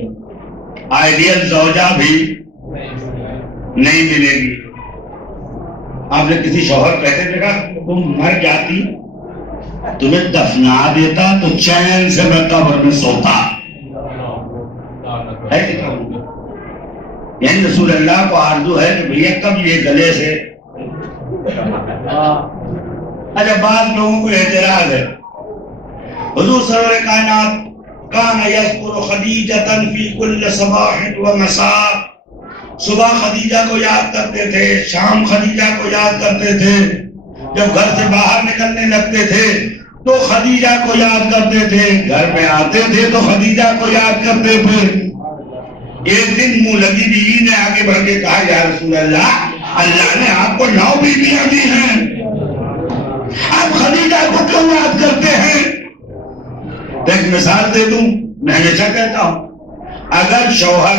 آئیڈیل زوجہ بھی نہیں ملے گی. آپ نے کسی شوہر کہتے دیکھا تم مر جاتی تمہیں دفنا دیتا تو چین سے میں قبر میں سوتا. یعنی رسول اللہ کو آرزو ہے کہ بھیا کب یہ گلے سے. اچھا بعض لوگوں کو اعتراض ہے، حضور سرور کائنات کان یذکر خدیجۃ فی کل صباح و مساء، صبح خدیجہ کو یاد کرتے تھے، شام خدیجہ کو یاد کرتے تھے، جب گھر سے باہر نکلنے لگتے تھے تو خدیجہ کو یاد کرتے تھے، گھر میں آتے تھے تو خدیجہ کو یاد کرتے تھے. ایک دن منہ لگی بیوی نے آگے بڑھ کے کہا یا رسول اللہ، اللہ نے آپ کو 9 بیویاں دی ہیں، آپ خدیجہ کو کیوں یاد کرتے ہیں؟ ایک مثال دے دوں، میں ہمیشہ کہتا ہوں اگر شوہر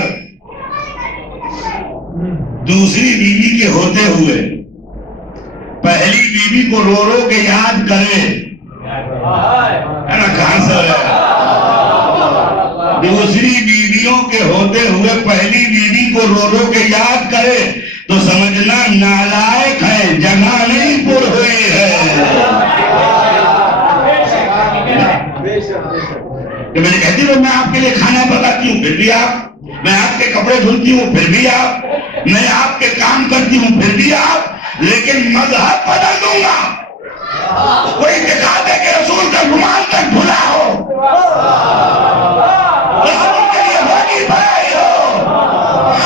دوسری بیوی کے ہوتے ہوئے پہلی بیوی کو رو رو کے یاد کرے، ہے نا کہاں سے ہے؟ دوسری بیویوں کے ہوتے ہوئے پہلی بیوی کو رو رو کے یاد کرے تو سمجھنا نالائق ہے، جگہ نہیں پر ہوئی ہے. کہ میں نے کہتی ہوں میں آپ کے لیے کھانا پکاتی ہوں پھر بھی آپ، میں آپ کے کپڑے دھلتی ہوں پھر بھی آپ، میں آپ کے کام کرتی ہوں پھر بھی آپ، لیکن مذہب بدل دوں گا. کوئی دکھا دے کہ رسول کا رومال تک بھلا ہو، رسول کے لیے بھاگی بھائی ہو،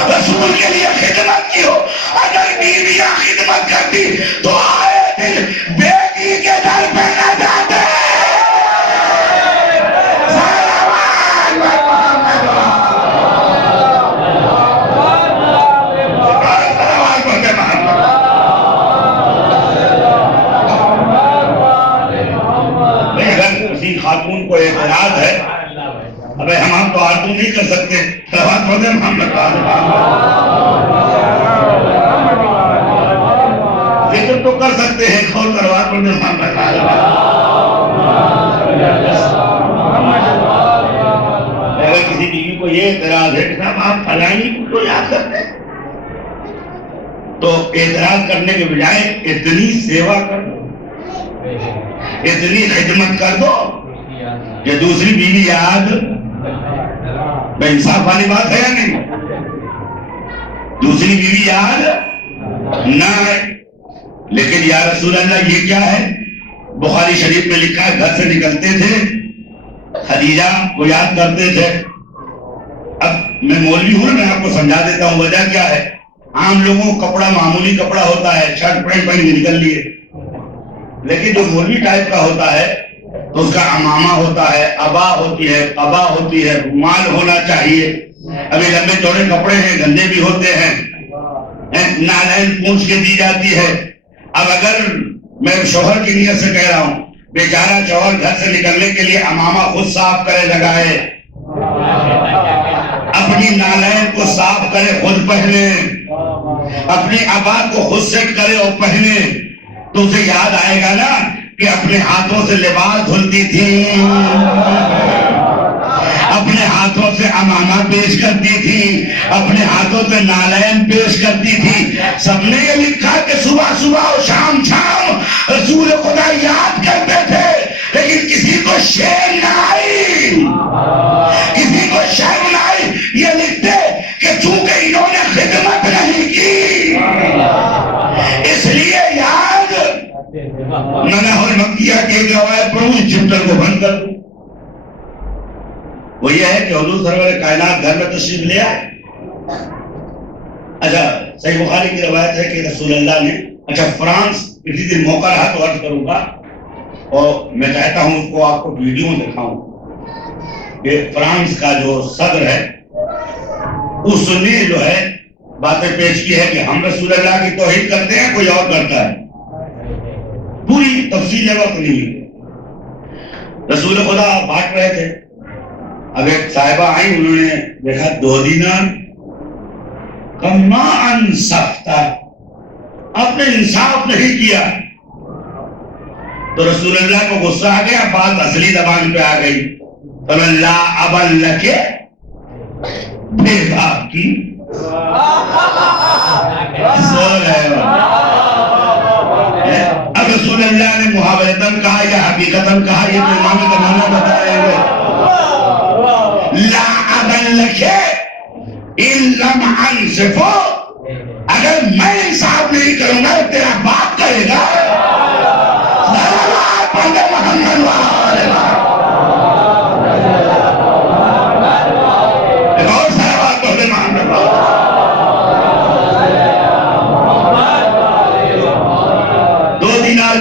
رسول کے لیے خدمت کی ہو. اگر بیویاں خدمت کرتی تو آئے دن بیٹی کے در پہ نہ جاتے. خاتون کو اعتراض ہے، ابے ہم تو آرزو نہیں کر سکتے، صلوات پڑھتے محمد ذکر تو کر سکتے ہیں، کھول صلوات پڑھتے محمد. اگر کسی بیوی کو یہ اعتراض ہے کہ صاحب آپ فلانی کو یاد کرتے ہیں تو اعتراض کرنے کے بجائے اتنی سیوا کر دو، اتنی خدمت کر دو کہ دوسری بیوی یاد. بے انصاف والی بات ہے یا نہیں؟ دوسری بیوی یاد نہ ہے. لیکن یا رسول اللہ یہ کیا ہے؟ بخاری شریف میں لکھا ہے گھر سے نکلتے تھے خدیجہ کو یاد کرتے تھے. اب میں مولوی ہوں، میں آپ کو سمجھا دیتا ہوں وجہ کیا ہے. عام لوگوں کو کپڑا معمولی کپڑا ہوتا ہے، شرٹ پینٹ پہن کے نکل لیے، لیکن جو مولوی ٹائپ کا ہوتا ہے تو اس کا عمامہ ہوتا ہے، ابا ہوتی ہے، قبا ہوتی ہے، رومال ہونا چاہیے. ابھی لمبے چوڑے کپڑے ہیں، گندے بھی ہوتے ہیں، نالین پونچھ کے دی جاتی ہے. اب اگر میں شوہر کی نیت سے کہہ رہا ہوں، بیچارہ شوہر گھر سے نکلنے کے لیے عمامہ خود صاف کرے لگائے، اپنی نالین کو صاف کرے خود پہنے، اپنی ابا کو خود سیٹ کرے اور پہنے، تو اسے یاد آئے گا نا کہ اپنے ہاتھوں سے لباس دھلتی تھی، اپنے ہاتھوں سے عمامہ پیش کرتی تھی، اپنے ہاتھوں سے نالین پیش کرتی تھی. سب نے یہ لکھا کہ صبح صبح اور شام شام رسول خدا یاد کرتے تھے، لیکن کسی کو شرم نہ آئی، کسی کو شرم نہ آئی. یہ لکھتے کہ چونکہ انہوں نے خدمت نہیں کی اس لیے یاد. منع المکیہ کے روایت پڑھوں، اس چپٹر کو بند کر دوں. وہ یہ ہے کہ حضور سرور کائنات گھر میں تشریف لے آئے. اچھا صحیح بخاری کی روایت ہے کہ رسول اللہ نے، اچھا فرانس کسی دن موقع رہا تو عرض کروں گا، اور میں چاہتا ہوں اس کو آپ کو ویڈیو میں دکھاؤں کہ فرانس کا جو صدر ہے اس نے جو ہے باتیں پیش کی ہے کہ ہم رسول اللہ کی توحید کرتے ہیں، کوئی اور کرتا ہے. پوری تفصیل وقت نہیں. رسول خدا بانٹ رہے تھے، اب ایک صاحبہ آئی، انہوں نے دیکھا 2 دینار کما انصفتا، آپ نے انصاف نہیں کیا. تو رسول اللہ کو غصہ آ گیا، بات اصلی زبان پہ آ گئی. اللہ اب اللہ کے بے باپ کی اب رسول اللہ نے محاورتاً کہا یا حقیقتاً کہا، یہ تو امام زمانہ بتائے ہوئے. لا ابن لکھے ان لم انصفو، اگر میں انصاف نہیں کروں گا تیرا باپ کرے گا.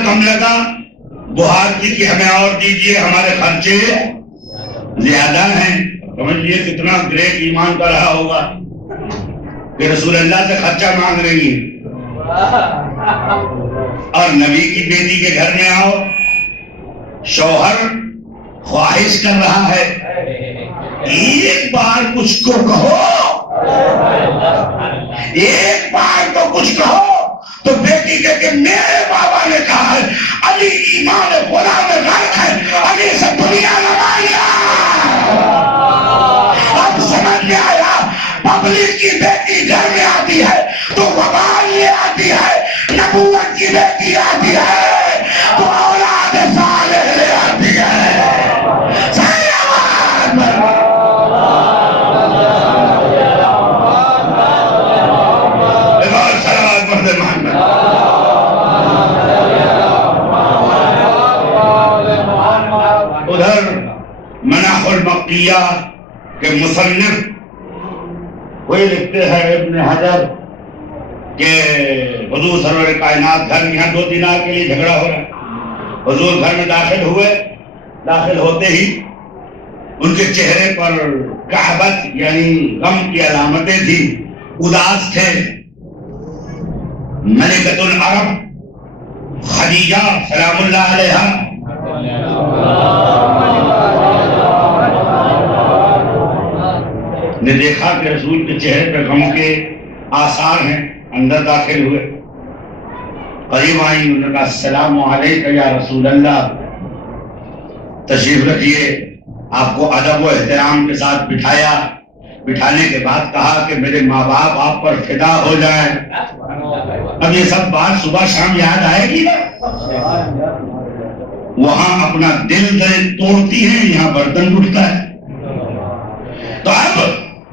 کم لگا، بہار کی کہ ہمیں اور دیجئے، ہمارے خرچے زیادہ ہیں. سمجھئے کتنا گریٹ ایمان کا رہا ہوگا کہ رسول اللہ سے خرچہ مانگ رہی ہے. اور نبی کی بیٹی کے گھر میں آؤ، شوہر خواہش کر رہا ہے ایک بار کچھ کو کہو، ایک بار تو کچھ کہو. تو بیٹی کہ میرے بابا نے کہا ہے علی ایمان خدا میں غرق ہے، علی سے دنیا لگایا. اب سمجھ میں آیا، پبلک کی بیٹی گھر میں آتی ہے تو وبال لے آتی ہے، نبوت کی بیٹی آتی ہے تو اولاد صالح لے آتی ہے. ادھر مناح المقیہ کے مصنف وہی لکھتے ہیں ابن حجر کہ حضور سرور کائنات گھر میں، یہاں 2 دینار کے لیے جھگڑا ہو رہا ہے. حضور گھر میں داخل ہوئے، داخل ہوتے ہی ان کے چہرے پر کہبت یعنی غم کی علامتیں تھی، اداس تھے. ملکۃ العرب خدیجہ سلام اللہ علیہا نے دیکھا کہ رسول کے چہرے پر غم کے آثار ہیں، اندر داخل ہوئے، قریب آئیں، انہوں نے کہا السلام علیکم یا رسول اللہ، تشریف رکھیے. آپ کو ادب و احترام کے ساتھ بٹھایا. بٹھانے کے بعد کہا کہ میرے ماں باپ آپ پر فدا ہو جائیں. اب یہ سب بات صبح شام یاد آئے گی نا. وہاں اپنا دل توڑتی ہیں، یہاں برتن اٹھتا ہے. تو اب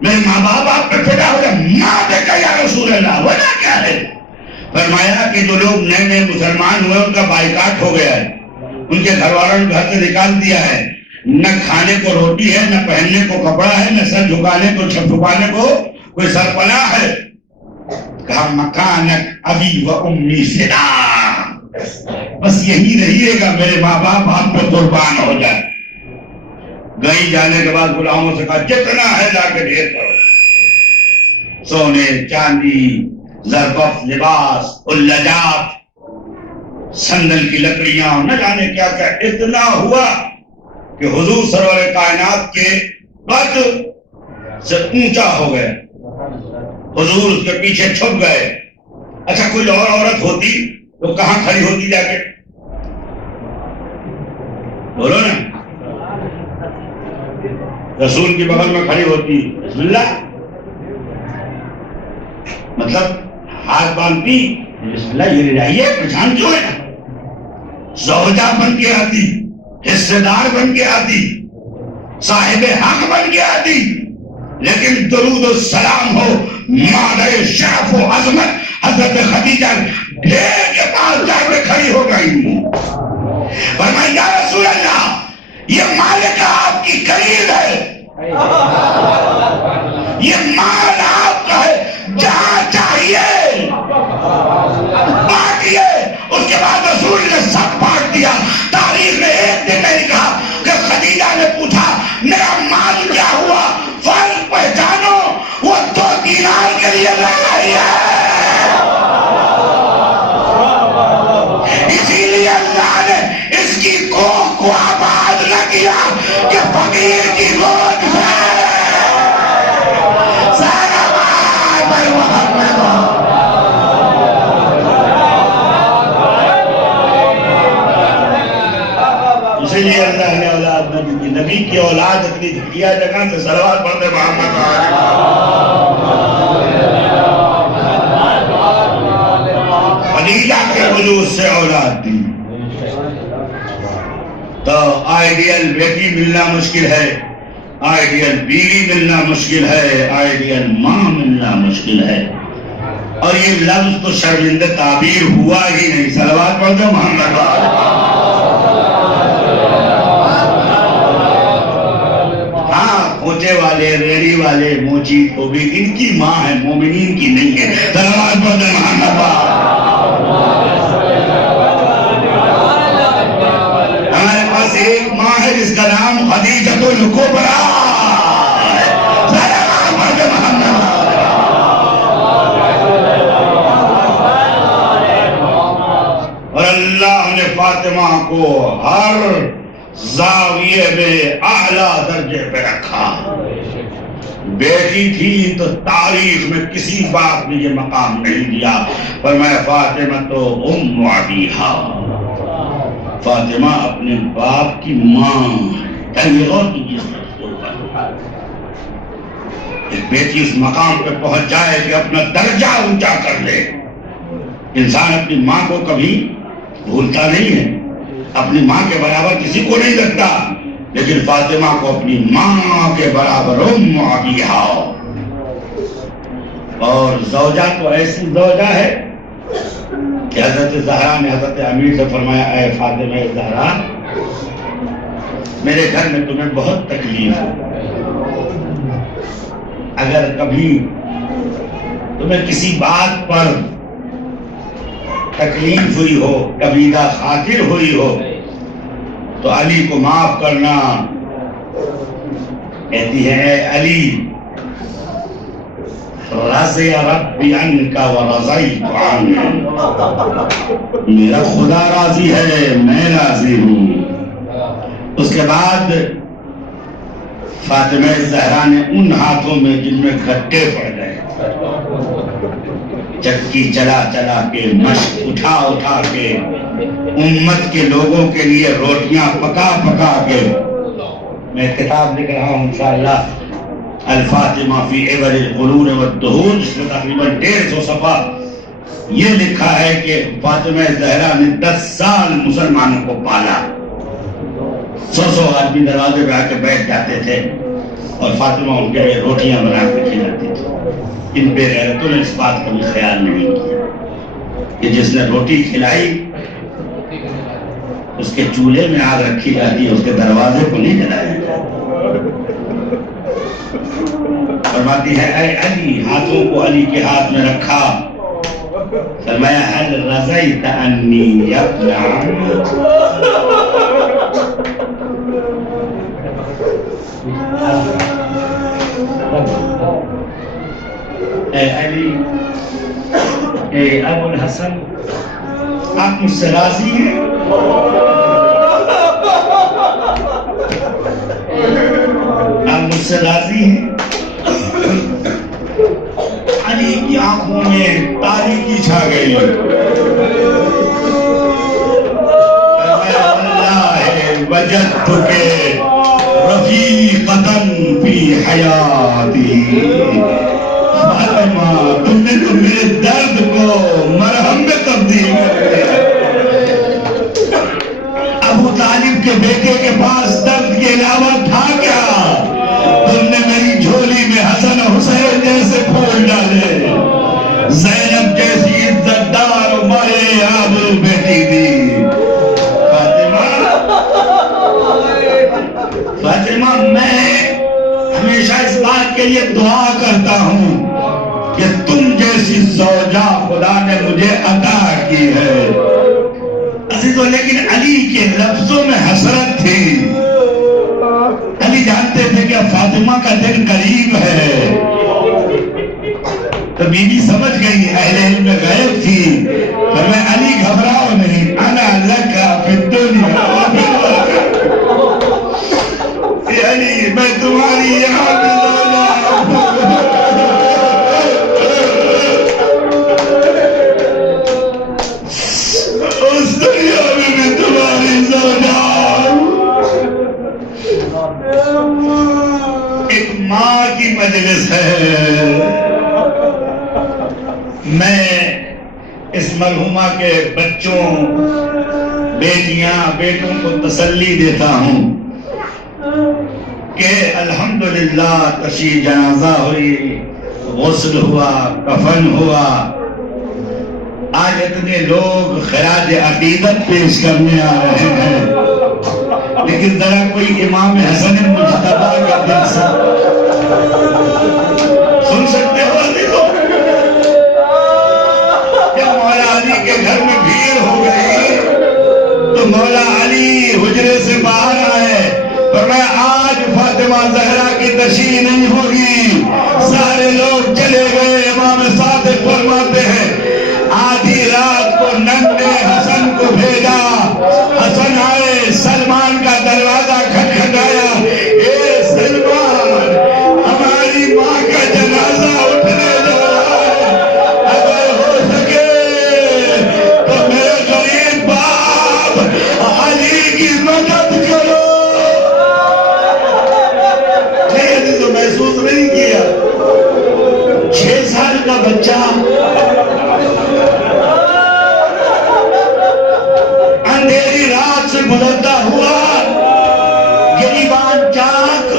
میرے ماں باپ آپ پہ فدا ہو جائے. ماں دیکھا یا رسول اللہ، وجہ کیا ہے؟ فرمایا کہ جو لوگ نئے نئے مسلمان ہوئے ان کا بائیکاٹ ہو گیا ہے، ان کے گھر والوں نے گھر سے نکال دیا ہے. نہ کھانے کو روٹی ہے، نہ پہننے کو کپڑا ہے، نہ سر جھکانے کو چھپانے کو کوئی سرپناہ ہے. کہا مکانک ابی و امی فدا، بس یہی رہیے گا، میرے ماں باپ آپ پہ قربان ہو جائے. گئی، جانے کے بعد غلاموں سے کہا جتنا ہے لا کے ڈھیر کرو، سونے چاندی زربف لباس اللجات سندل کی لکڑیاں نہ جانے کیا کیا. اتنا ہوا کہ حضور سرور کائنات کے قد سے اونچا ہو گئے. حضور اس کے پیچھے چھپ گئے. اچھا کوئی اور عورت ہوتی تو کہاں کھڑی ہوتی جا کے؟ بولو نا. رسول کی بغل میں کھڑی ہوتی، بسم اللہ، مطلب ہاتھ باندھتی، بسم اللہ یہ رہائیے، پہچان کیوں ہے؟ زوجہ بن کے آتی، حصے دار بن کے آتی، صاحب حق بن کے آتی. لیکن درود و سلام ہو مادر شرف و عظمت حضرت خدیجہ ڈھیر کے پاس جا کے کھڑی ہو گئی. فرمایا یا رسول اللہ، یہ مالک آپ کی قریب ہے، یہ مال آپ کا ہے، جہاں چاہیے بانٹیے. اس کے بعد رسول نے سب بانٹ دیا. تاریخ نے پوچھا میرا مال کیا ہوا؟ فرق پہچانو، وہ 2 دینار کے لیے لڑ رہی ہے۔ اسی لیے اللہ نے اس کی کوکھ کو آباد نہ کیا کہ فقیر کی گود میں اسی لیے اللہ نے اولاد نبی کی، نبی کی اولاد اتنی گھٹیا جگہ سے صلوات پڑھتے محمد خدیجہ کے وجود سے اولاد دی۔ تو آئیڈیل بیٹی ملنا مشکل ہے، آئیڈیل بیوی ملنا مشکل ہے، آئیڈیل ماں ملنا مشکل ہے، اور یہ لفظ تو شرمندہ تعبیر ہوا ہی نہیں۔ صلوات پڑھ دو محمد۔ ہاں، پوچے والے، ریڑی والے، موچی کو بھی ان کی ماں ہے، مومنین کی نہیں ہے۔ صلوات پڑھ دو محمد۔ ہمارے پاس ایک ماں ہے جس کا نام خدیجۃ الکبریٰ ہے۔ صلوات پڑھ دو محمد۔ اور اللہ نے فاطمہ کو ہر زاویے میں اعلیٰ درجے پہ رکھا۔ بیٹی تھی تو تاریخ میں کسی باپ نے یہ مقام نہیں دیا، فرمایا فاطمہ تو ام ابیہا، فاطمہ اپنے باپ کی ماں۔ غور کیجیے، ایک بیٹی اس مقام پہ پہنچ جائے کہ اپنا درجہ اونچا کر لے۔ انسان اپنی ماں کو کبھی بھولتا نہیں ہے، اپنی ماں کے برابر کسی کو نہیں رکھتا، لیکن فاطمہ کو اپنی ماں کے برابر ام ابیہا۔ اور زوجہ تو ایسی زوجہ ہے کہ حضرت زہرا نے حضرت امیر سے فرمایا اے فاطمہ زہرا، میرے گھر میں تمہیں بہت تکلیف ہے، اگر کبھی تمہیں کسی بات پر تکلیف ہوئی ہو، کبیدہ خاطر ہوئی ہو تو علی کو معاف کرنا۔ کہتی ہے اے علی، رضی ربی عنک ورضیت عنک، میرا خدا راضی ہے، میں راضی ہوں۔ اس کے بعد فاطمہ زہرا نے ان ہاتھوں میں جن میں گھٹے پڑ گئے، چکی چلا چلا کے، مشق اٹھا اٹھا کے، امت کے لوگوں کے لیے روٹیاں پکا پکا کے، میں کتاب لکھ رہا ہوں انشاءاللہ الفاطمہ فی عبر القرون والدہور، جس میں تقریباً 150 صفحہ یہ لکھا ہے کہ فاطمہ زہرا نے 10 سال مسلمانوں کو پالا۔ 100 آدمی دروازے پہ آ کے بیٹھ جاتے تھے اور فاطمہ ان کے لیے روٹیاں بنا کے کھلاتی تھی۔ ان بے غیرتوں نے اس بات کا بھی خیال نہیں کیا کہ جس نے روٹی کھلائی اس کے چولہے میں آگ رکھی جاتی ہے، اس کے دروازے کو نہیں جلایا جاتا۔ فرماتی ہے اے علی، ہاتھوں کو علی کے ہاتھ میں رکھا، فرمایا هل رضیت انی یا ابن عم، اے علی، اے ابو الحسن، آپ مجھ سے راضی ہیں؟ آپ مجھ سے راضی ہیں؟ علی کی آنکھوں میں تاریکی چھا گئی۔ اللہ وجدتک رفیقۃ فی حیاتی، فاطمہ تم نے تو میرے درد کو مرہم میں تبدیل کر دیا۔ ابو طالب کے بیٹے کے پاس درد کے علاوہ تھا کیا؟ تم نے میری جھولی میں حسن و حسین جیسے پھول ڈالے، زینب جیسی عزت دار و مائے آبرو بیٹی دی۔ فاطمہ میں ہمیشہ اس بات کے لیے دعا کرتا ہوں کہ تم جیسی زوجہ خدا نے مجھے عطا کی ہے۔ عزیزو، لیکن علی کے لفظوں میں حسرت تھی، فاطمہ کا دن قریب ہے. تو بی بی سمجھ گئی اہل علم غیب تھی. فرمایا علی گھبراؤ نہیں، انا لکا فی الدنیا وفی الآخرہ. علی میں تمہاری یہاں بھی اس دنیا میں بھی تمہاری زوجہ. ایک ماں کی مجلس ہے. میں اس مرحومہ کے بچوں، بیٹیاں، بیٹوں کو تسلی دیتا ہوں کہ الحمدللہ تشییع جنازہ ہوئی، غسل ہوا، کفن ہوا. آج اتنے لوگ خراج عقیدت پیش کرنے آ رہے ہیں، لیکن ذرا کوئی امام حسن مجتبیٰ کا دل سن سکتے ہو عزیزو؟ جب مولا علی کے گھر میں بھیڑ ہو گئی تو مولا علی حجرے سے باہر آئے. فرمایا آج فاطمہ زہرا کی تشییع نہیں ہوگی. سارے لوگ چلے گئے. امام صادق فرماتے ہیں آدھی رات کو ننھے حسن کو بھیجا. حسن آئے، سلمان کا دروازہ کھٹکھٹایا. اے سلمان، ہماری ماں کا جنازہ اٹھنے جا رہا ہے، اگر ہو سکے تو میرے غریب باپ علی کی مدد کرو. نہیں تو محسوس نہیں کیا 6 سال کا بچہ اندھیری رات سے گزرتا ہوا، گریبان چاک،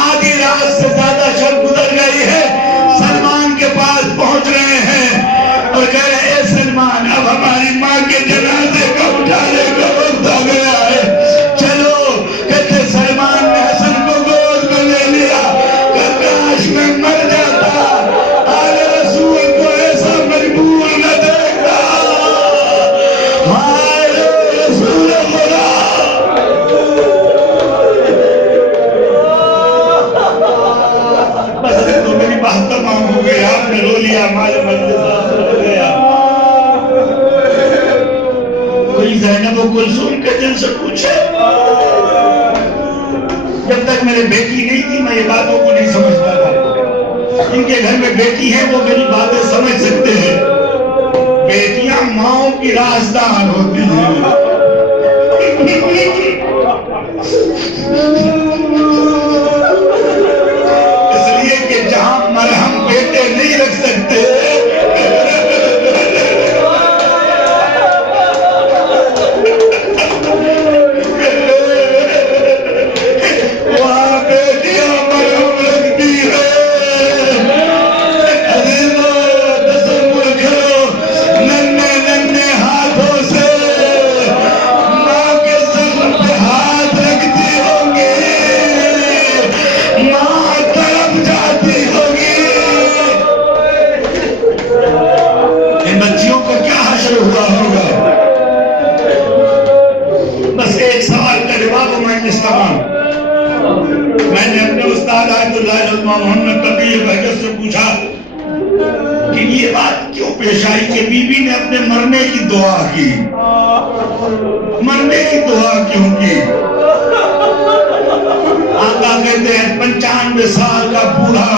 آدھی رات سے زیادہ شب گزر گئی ہے. سلمان کے پاس پہنچ رہے ہیں اور کہہ رہے ہیں اے سلمان، اب ہماری ماں کے جنازے کا اٹھانے کا وقت آ گیا ہے، چلو. کہتے سلمان نے حسن کو گود میں لے لیا. کہ کاش میں مر جاتا، آل رسول کو ایسا مجبور نہ دیکھتا. ہائے رسول خدا. بس تو میری بات تمام ہو گئی. آپ نے رو لیا، ہمارے مجلس حاصل ہو گیا. کوئی زینب و کلثوم کے دل سے پوچھے. جب تک میرے بیٹی نہیں تھی میں یہ باتوں کو نہیں سمجھتا تھا. جن کے گھر میں بیٹی ہے وہ میری باتیں سمجھ سکتے ہیں. بیٹیاں ماؤں کی رازدار ہوتی ہیں. اس لیے کہ جہاں مرہم بیٹے نہیں رکھ سکتے وہاں بیٹیاں مرہم رکھتی ہے. عزیزو تصور کرو، ننھے ننھے ہاتھوں سے ماں کے سر پہ ہاتھ رکھتی ہوگی، ماں تڑپ جاتی ہوگی. ان بچیوں کو کیا حشر ہوا ہوگا؟ بس ایک سوال کا جواب مجلس تمام. میں نے اپنے استاد آیت اللہ علامہ محمد تقی بہجت سے پوچھا کہ یہ بات کیوں پیش آئی کہ بی بی نے اپنے مرنے کی دعا کی. مرنے کی دعا کیوں کی؟ آقا کہتے ہیں 95 سال کا بوڑھا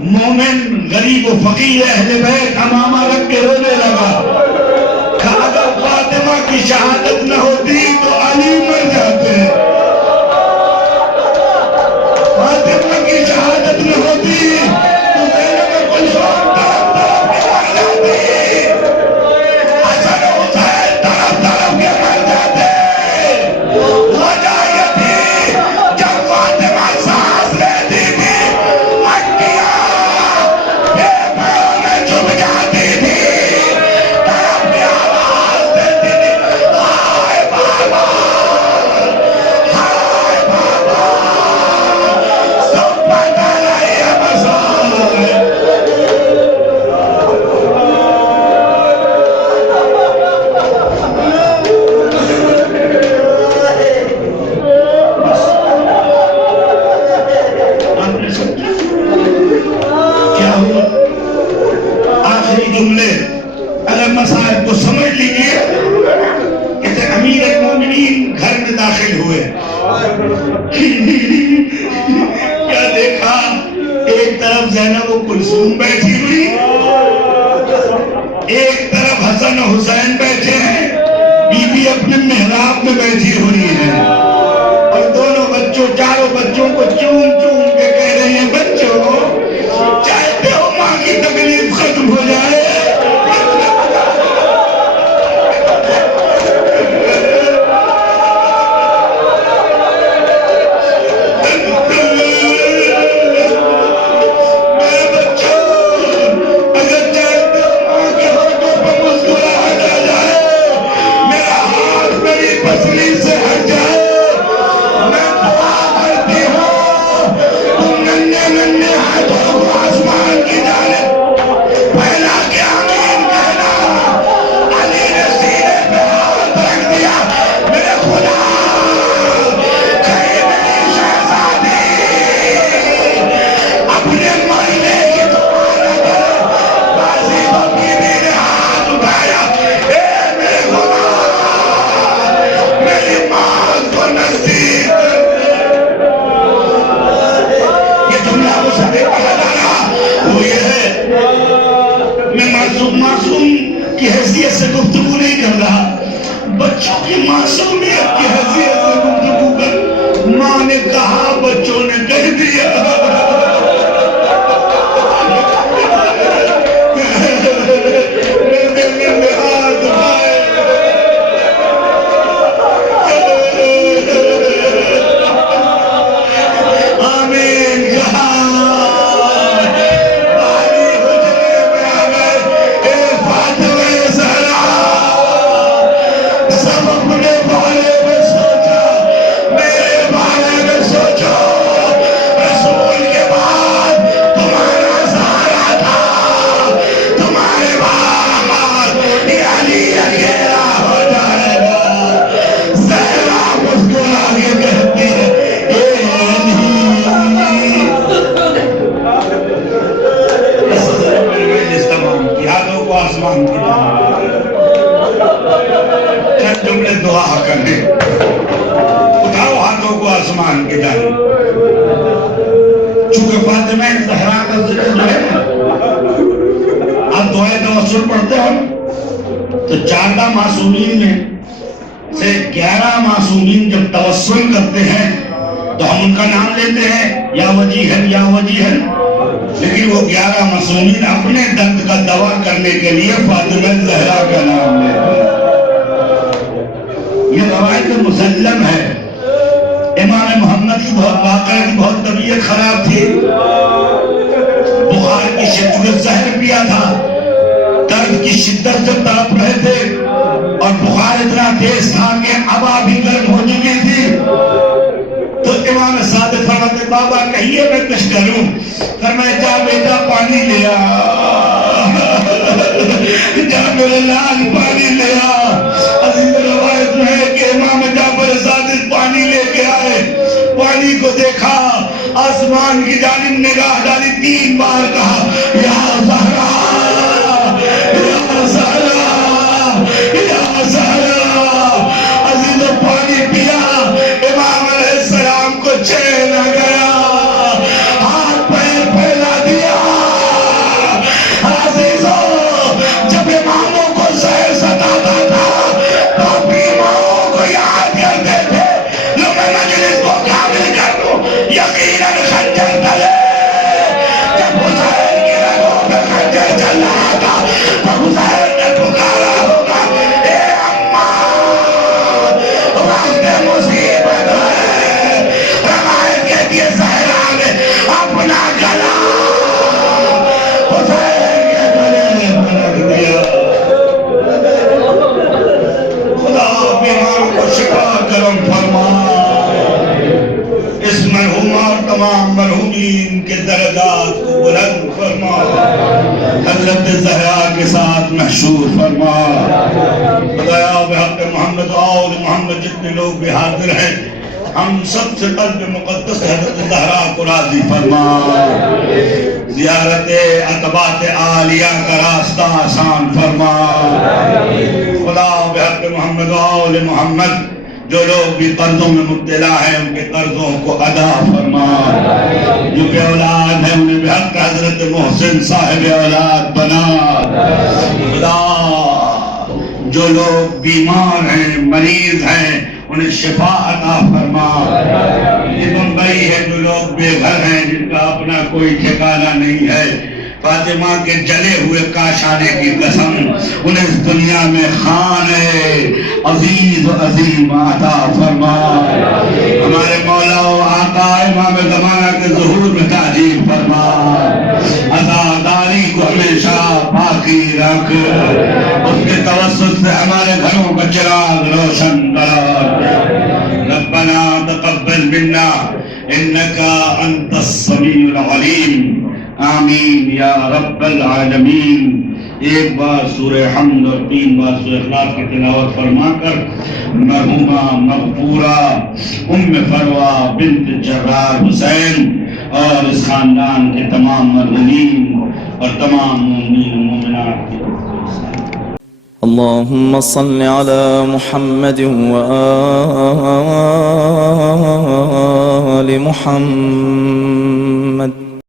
مومن غریب و فقیر اہل بیت امامہ رکھ کے رونے لگا. کہا اگر فاطمہ کی شہادت نہ ہوتی تو علی مر جاتے. فاطمہ کی شہادت نہ ہوتی تو زینب کلثوم طرف طرف کے مر جاتی. حسن حسین طرف طرف کے مر جاتے. وجہ یہ تھی جب فاطمہ سانس لیتی تھی ہڈیاں پیروں میں چھپ جاتی تھی. طرف کی آواز دیتی تھی ہائے بابا کیا دیکھا؟ ایک طرف زینب و کلثوم بیٹھی ہوئی، ایک طرف حسن و حسین بیٹھے ہیں، بی بی اپنے محراب میں بیٹھی ہوئی ہے، اور دونوں بچوں، چاروں بچوں کو چوم چوم کے کہہ رہے ہیں بچوں چاہتے ہو ماں کی تکلیف ختم ہو جائے؟ معصوم کی حیثیت سے گفتگو نہیں کر رہا، بچوں کی معصومیت کی حیثیت سے گفتگو کر. ماں نے کہا، بچوں نے کہہ دیا. چند جملے دعا کرنے، اٹھاؤ ہاتھوں کو آسمان کی جانب. چونکہ فاطمہ زہرا کا ذکر جو ہے آپ دعائے توسل پڑھتے ہو تو 14 معصومین میں سے 11 معصومین جب توسل کرتے ہیں تو ہم ان کا نام لیتے ہیں یا وجیہن یا وجیہن، لیکن وہ 11 معصومین اپنے درد کا دوا کرنے کے لیے فاطمہ زہرا کا نام لیتے ہیں. یہ روایت مسلم ہے. امام محمد کی بہت طبیعت خراب تھی، بخار کی شدت، زہر پیا تھا، درد کی شدت سے تڑپ رہے تھے، اور بخار اتنا تیز تھا کہ ابا بھی گرم ہو چکی تھی. تو امام صادق فرماتے بابا کہیے میں کچھ کروں. فرمایا جا بیٹا پانی لے آ، جا میرے لال پانی لے آ. عزیز روایت ہے کہ امام جعفر صادق پانی لے کے آئے، پانی کو دیکھا، آسمان کی جانب نگاہ ڈالی، 3 بار کہا یا زہرا یا زہرا یا زہرا. عزیز پانی پیا، امام علیہ السلام کو چین آ گیا، ہاتھ پیر پھیلا دیا. عزیزوں جب اماموں کو زہر ستاتا تھا تو اپنی ماں کو یاد کرتے تھے. لو میں مجلس کو کامل کر دوں، یقیناً خنجر تلے. جب حسین کی رگوں پہ خنجر چل رہا تھا تو حسین نے پکارا ہوگا اے اماں وقت مصیبت ہے. روایت کہتی ہے زہرا نے اپنا گلا حسین کے گلے میں رکھ دیا. خدا بیمار کو شفا کرم فرما، اس مرحوم اور تمام مرحومین کے درجات کو بلند فرما، حضرت زہرا کے ساتھ محشور فرما. خدایا بحق محمد و آل محمد جتنے لوگ بھی حاضر ہیں، ہم سب سے قلب مقدس حضرت زہرا کو راضی فرما. زیارت عتبات عالیہ کا راستہ آسان فرما. خدا بحق محمد و آل محمد جو لوگ بھی قرضوں میں مبتلا ہیں ان کے قرضوں کو ادا فرما، جو بے اولاد ہیں انہیں بحق حضرت محسن صاحب اولاد بنا خدا، جو لوگ بیمار ہیں مریض ہیں انہیں شفا عطا فرما، یہ بمبئی ہے جو لوگ بے گھر ہیں جن کا اپنا کوئی ٹھکانہ نہیں ہے، فاطمہ کے جلے ہوئے کاشانے کی قسم انہیں اس دنیا میں خانے عزیز و عظیم عطا فرما، ہمارے مولا و آقا امام زمانہ کے ظہور میں تاجیل فرما، عزاداری کو ہمیشہ باقی رکھ، اس کے توسط سے ہمارے گھروں کا چراغ روشن کرا، ربنا تقبل منا انك انت السميع العليم، آمین یا رب العالمین۔ ایک بار سورہ حمد اور 3 بار سورہ اخلاص کی تلاوت فرما کر مرحومہ مغفورہ ام فروہ بنت جرار حسین اور اس خاندان کے تمام مرحومین اور تمام مومنین و مومنات کی اللهم صل على محمد وآل محمد